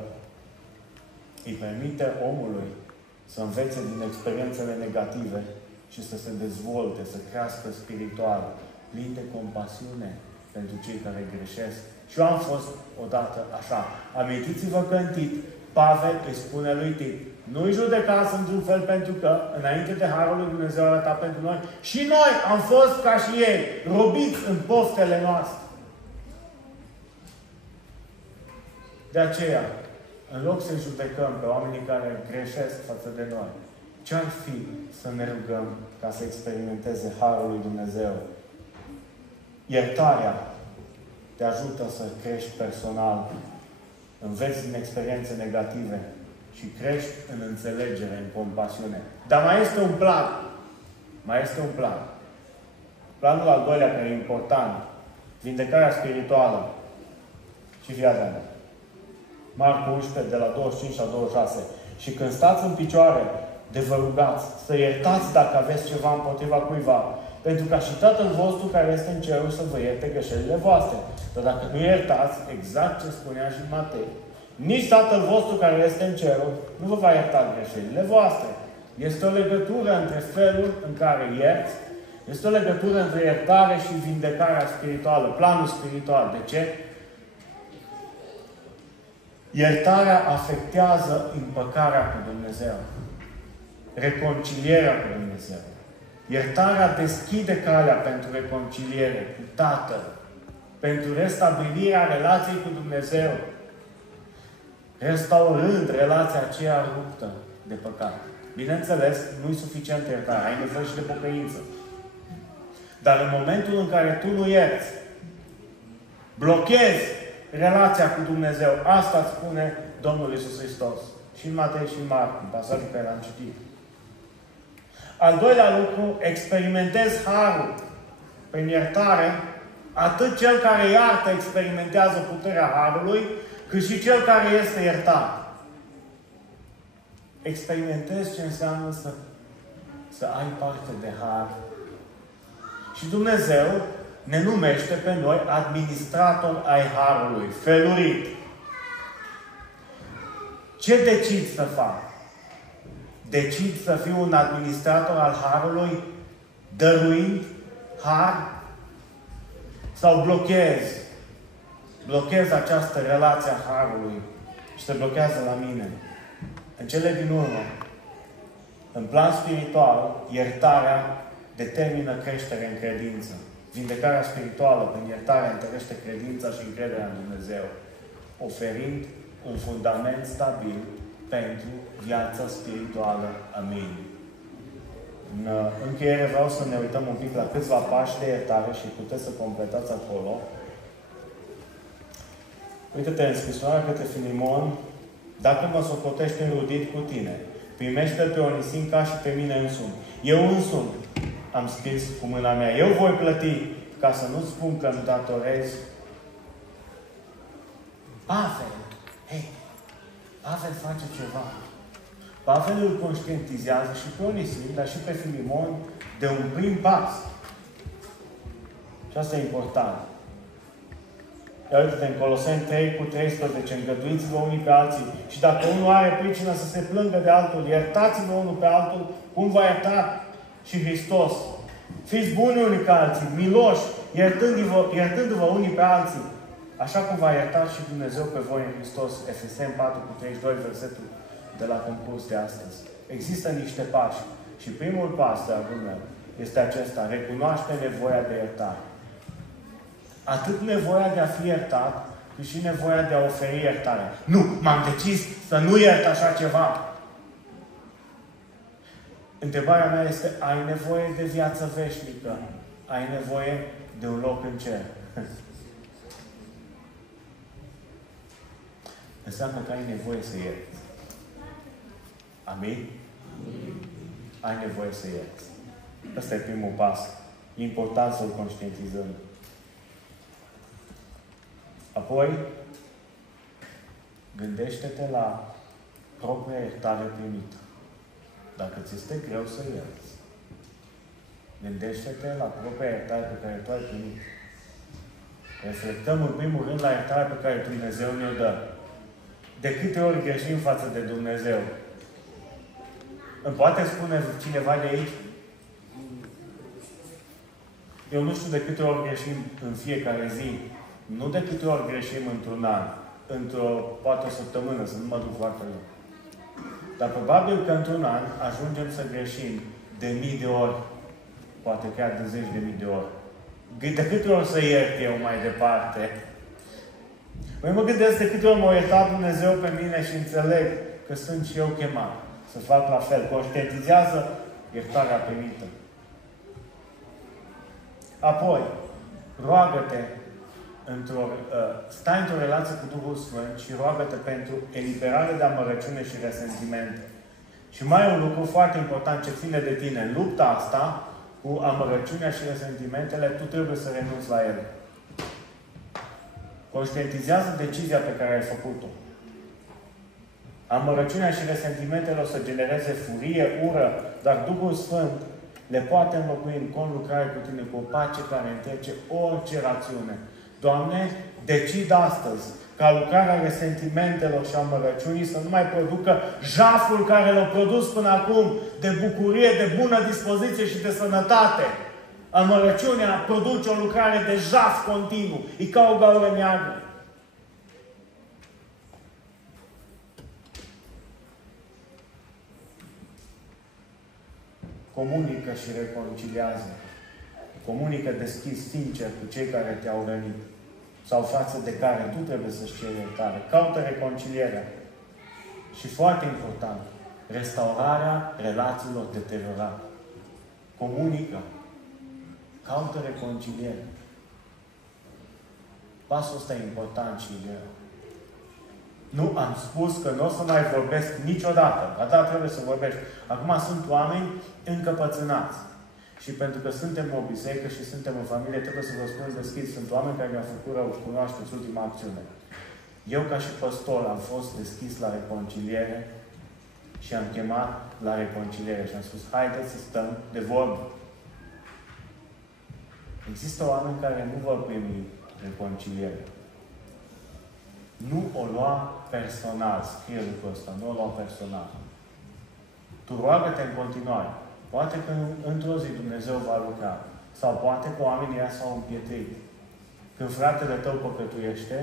îi permite omului să învețe din experiențele negative și să se dezvolte, să crească spiritual, plin de compasiune pentru cei care greșesc. Și eu am fost odată așa. Amintiți-vă că în Tit, Pavel îi spune lui Tit, nu-i judecați într-un fel pentru că, înainte de Harul lui Dumnezeu arăta pentru noi, și noi am fost ca și ei, robiți în poftele noastre. De aceea, în loc să-i judecăm pe oamenii care greșesc față de noi, ce-ar fi să ne rugăm ca să experimenteze Harul lui Dumnezeu? Iertarea te ajută să crești personal, înveți din experiențe negative și crești în înțelegere, în compasiune. Dar mai este un plan. Mai este un plan. Planul al doilea, care e important, vindecarea spirituală. Și fii atent. Marcu 11, de la 25 la 26. Și când stați în picioare de vă rugați, să iertați dacă aveți ceva împotriva cuiva, pentru ca și Tatăl vostru care este în cerul să vă ierte greșelile voastre. Dar dacă nu iertați, exact ce spunea și Matei, Nici Tatăl vostru care este în cerul nu vă va ierta greșelile voastre. Este o legătură între felul în care ierți, este o legătură între iertare și vindecarea spirituală, planul spiritual. De ce? Iertarea afectează împăcarea cu Dumnezeu, reconcilierea cu Dumnezeu. Iertarea deschide calea pentru reconciliere cu Tatăl, pentru restabilirea relației cu Dumnezeu, restaurând relația aceea ruptă de păcat. Bineînțeles, nu e suficient iertare, ai nevoie și de pocăință. Dar în momentul în care tu nu ierți, blochezi relația cu Dumnezeu, asta îți spune Domnul Iisus Hristos. Și în Matei și în Marcu, pasajul pe care l-am citit. Al doilea lucru, experimentezi harul prin iertare. Atât cel care iartă experimentează puterea harului, cât și cel care este iertat. Experimentezi ce înseamnă să ai parte de har. Și Dumnezeu ne numește pe noi administrator ai harului, felurit. Ce decid să fac? Decid să fiu un administrator al harului, dăruind har? Sau blochez această relație a harului și se blochează la mine? În cele din urmă, în plan spiritual, iertarea determină creștere în credință. Vindecarea spirituală prin iertare întărește credința și încrederea în Dumnezeu, oferind un fundament stabil pentru viața spirituală. Amin. În încheiere vreau să ne uităm un pic la câțiva pași de iertare și puteți să completați acolo. Uite-te în scrisoarea către Filimon: dacă mă socotești înrudit cu tine, primește-l pe Onisim ca și pe mine însumi. Eu însumi am scris cu mâna mea. Eu voi plăti, ca să nu spun că îmi datorezi. Pavel, Pavel face ceva. Pavel îl conștientizează și pe Onisim, dar și pe Filimon de un prim pas. Și asta e important. Iar uite-te în Coloseni 3:13, îngăduiți-vă unii pe alții și dacă unul are pricină să se plângă de altul, iertați-vă unul pe altul, cum va ierta și Hristos. Fiți buni unii ca alții, miloși, iertându-vă unii pe alții, așa cum v-a iertat și Dumnezeu pe voi în Hristos. Efeseni 4:32, versetul de la concurs de astăzi. Există niște pași și primul pas, dragul meu, este acesta: recunoaște nevoia de iertare. Atât nevoia de a fi iertat, cât și nevoia de a oferi iertare. Nu, m-am decis să nu iert așa ceva. Întrebarea mea este: ai nevoie de viață veșnică? Ai nevoie de un loc în cer? Înseamnă că ai nevoie să ierți. Amin? Ai nevoie să ierți. Ăsta e primul pas. E important să-l conștientizăm. Apoi, gândește-te la propria iertare primită. Dacă ți este greu să ierți, gândește-te la propria iertare pe care tu ai primit. Reflectăm în primul rând la iertarea pe care Dumnezeu ne-o dă. De câte ori greșim față de Dumnezeu? Îmi poate spune cineva de aici? Eu nu știu de câte ori greșim în fiecare zi. Nu de câte ori greșim într-un an, poate o săptămână, să nu mă duc foarte rău. Dar probabil că într-un an ajungem să greșim de mii de ori, poate chiar de zeci de mii de ori. De câte ori să iert eu mai departe? Păi mă gândesc de câte ori m-a iertat Dumnezeu pe mine și înțeleg că sunt și eu chemat să fac la fel. Conștientizează iertarea primită. Apoi, roagă-te stai într-o relație cu Duhul Sfânt și roagă-te pentru eliberare de amărăciune și resentimente. Și mai e un lucru foarte important ce ține de tine. În lupta asta, cu amărăciunea și resentimentele, tu trebuie să renunți la ele. Conștientizează decizia pe care ai făcut-o. Amărăciunea și resentimentele o să genereze furie, ură, dar Duhul Sfânt le poate înlocui în conlucrare cu tine cu o pace care întrece orice rațiune. Doamne, decid astăzi ca lucrarea resentimentelor și amărăciunii să nu mai producă jaful care l-a produs până acum de bucurie, de bună dispoziție și de sănătate. Amărăciunea produce o lucrare de jaf continuu. E ca o gaură neagră. Comunică și reconciliază. Comunică deschis, sincer cu cei care te-au rănit sau față de care tu trebuie să-și ceri iertare. Caută reconcilierea. Și foarte important, restaurarea relațiilor deteriorate. Comunică. Caută reconciliere. Pasul ăsta e important și greu. Nu am spus că nu o să mai vorbesc niciodată. Ba da, trebuie să vorbești. Acum sunt oameni încăpățânați. Și pentru că suntem o biserică și suntem o familie, trebuie să vă spun deschis, sunt oameni care mi-au făcut rău și cunoașteți ultima acțiune. Eu, ca și păstor, am fost deschis la reconciliere și am chemat la reconciliere și am spus, haideți să stăm de vorbă. Există oameni care nu vor primi reconciliere. Nu o lua personal, scrie lucrul ăsta, nu o lua personal. Tu roagă-te în continuare. Poate că într-o zi Dumnezeu va lucra. Sau poate că oamenii ăia s-au împietrit. Când fratele tău păcătuiește,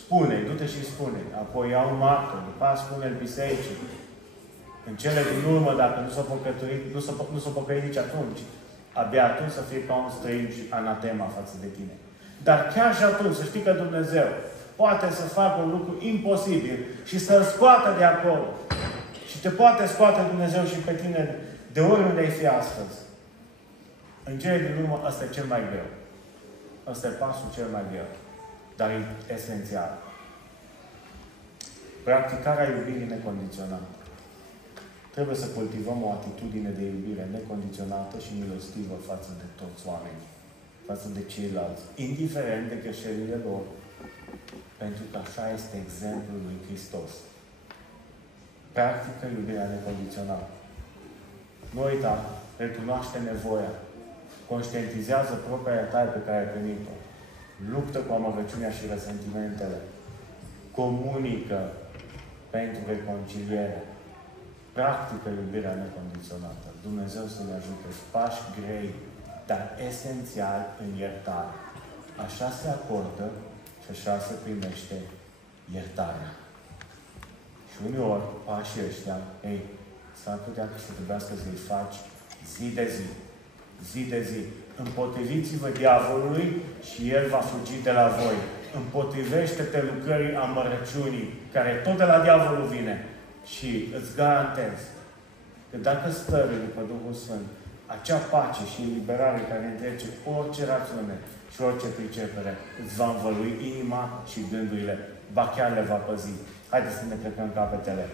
spune-i, du-te și spune-i. Apoi ia un martor, după aceea spune-l bisericii. În cele din urmă, dacă nu s-a păcătuit, nu s-a păcăit nici atunci, abia atunci să fie ca un străin și anatema față de tine. Dar chiar și atunci, să știi că Dumnezeu poate să facă un lucru imposibil și să-l scoată de acolo. Și te poate scoate Dumnezeu și pe tine de oriunde ai fi astăzi. În cele din urmă, ăsta e cel mai greu. Ăsta e pasul cel mai greu. Dar e esențial. Practicarea iubirii necondiționate. Trebuie să cultivăm o atitudine de iubire necondiționată și milostivă față de toți oamenii. Față de ceilalți. Indiferent de greșelile lor. Pentru că așa este exemplul lui Hristos. Practică iubirea necondiționată. Nu uita, recunoaște nevoia. Conștientizează propria iertare pe care ai primit-o. Luptă cu amărăciunea și resentimentele. Comunică pentru reconciliere. Practică iubirea necondiționată. Dumnezeu să ne ajute. Pași grei, dar esențial în iertare. Așa se acordă și așa se primește iertarea. Și uneori, pașii ăștia, s-ar putea să trebuiască să-i faci zi de zi. Zi de zi. Împotriviți-vă diavolului și el va fugi de la voi. Împotrivește-te lucrării amărăciunii, care tot de la diavolul vine. Și îți garantez că dacă stări după Duhul Sfânt, acea pace și eliberare care întrece orice rațiune și orice pricepere, îți va învălui inima și gândurile, ba chiar le va păzi. Haideți să ne plecăm capetele.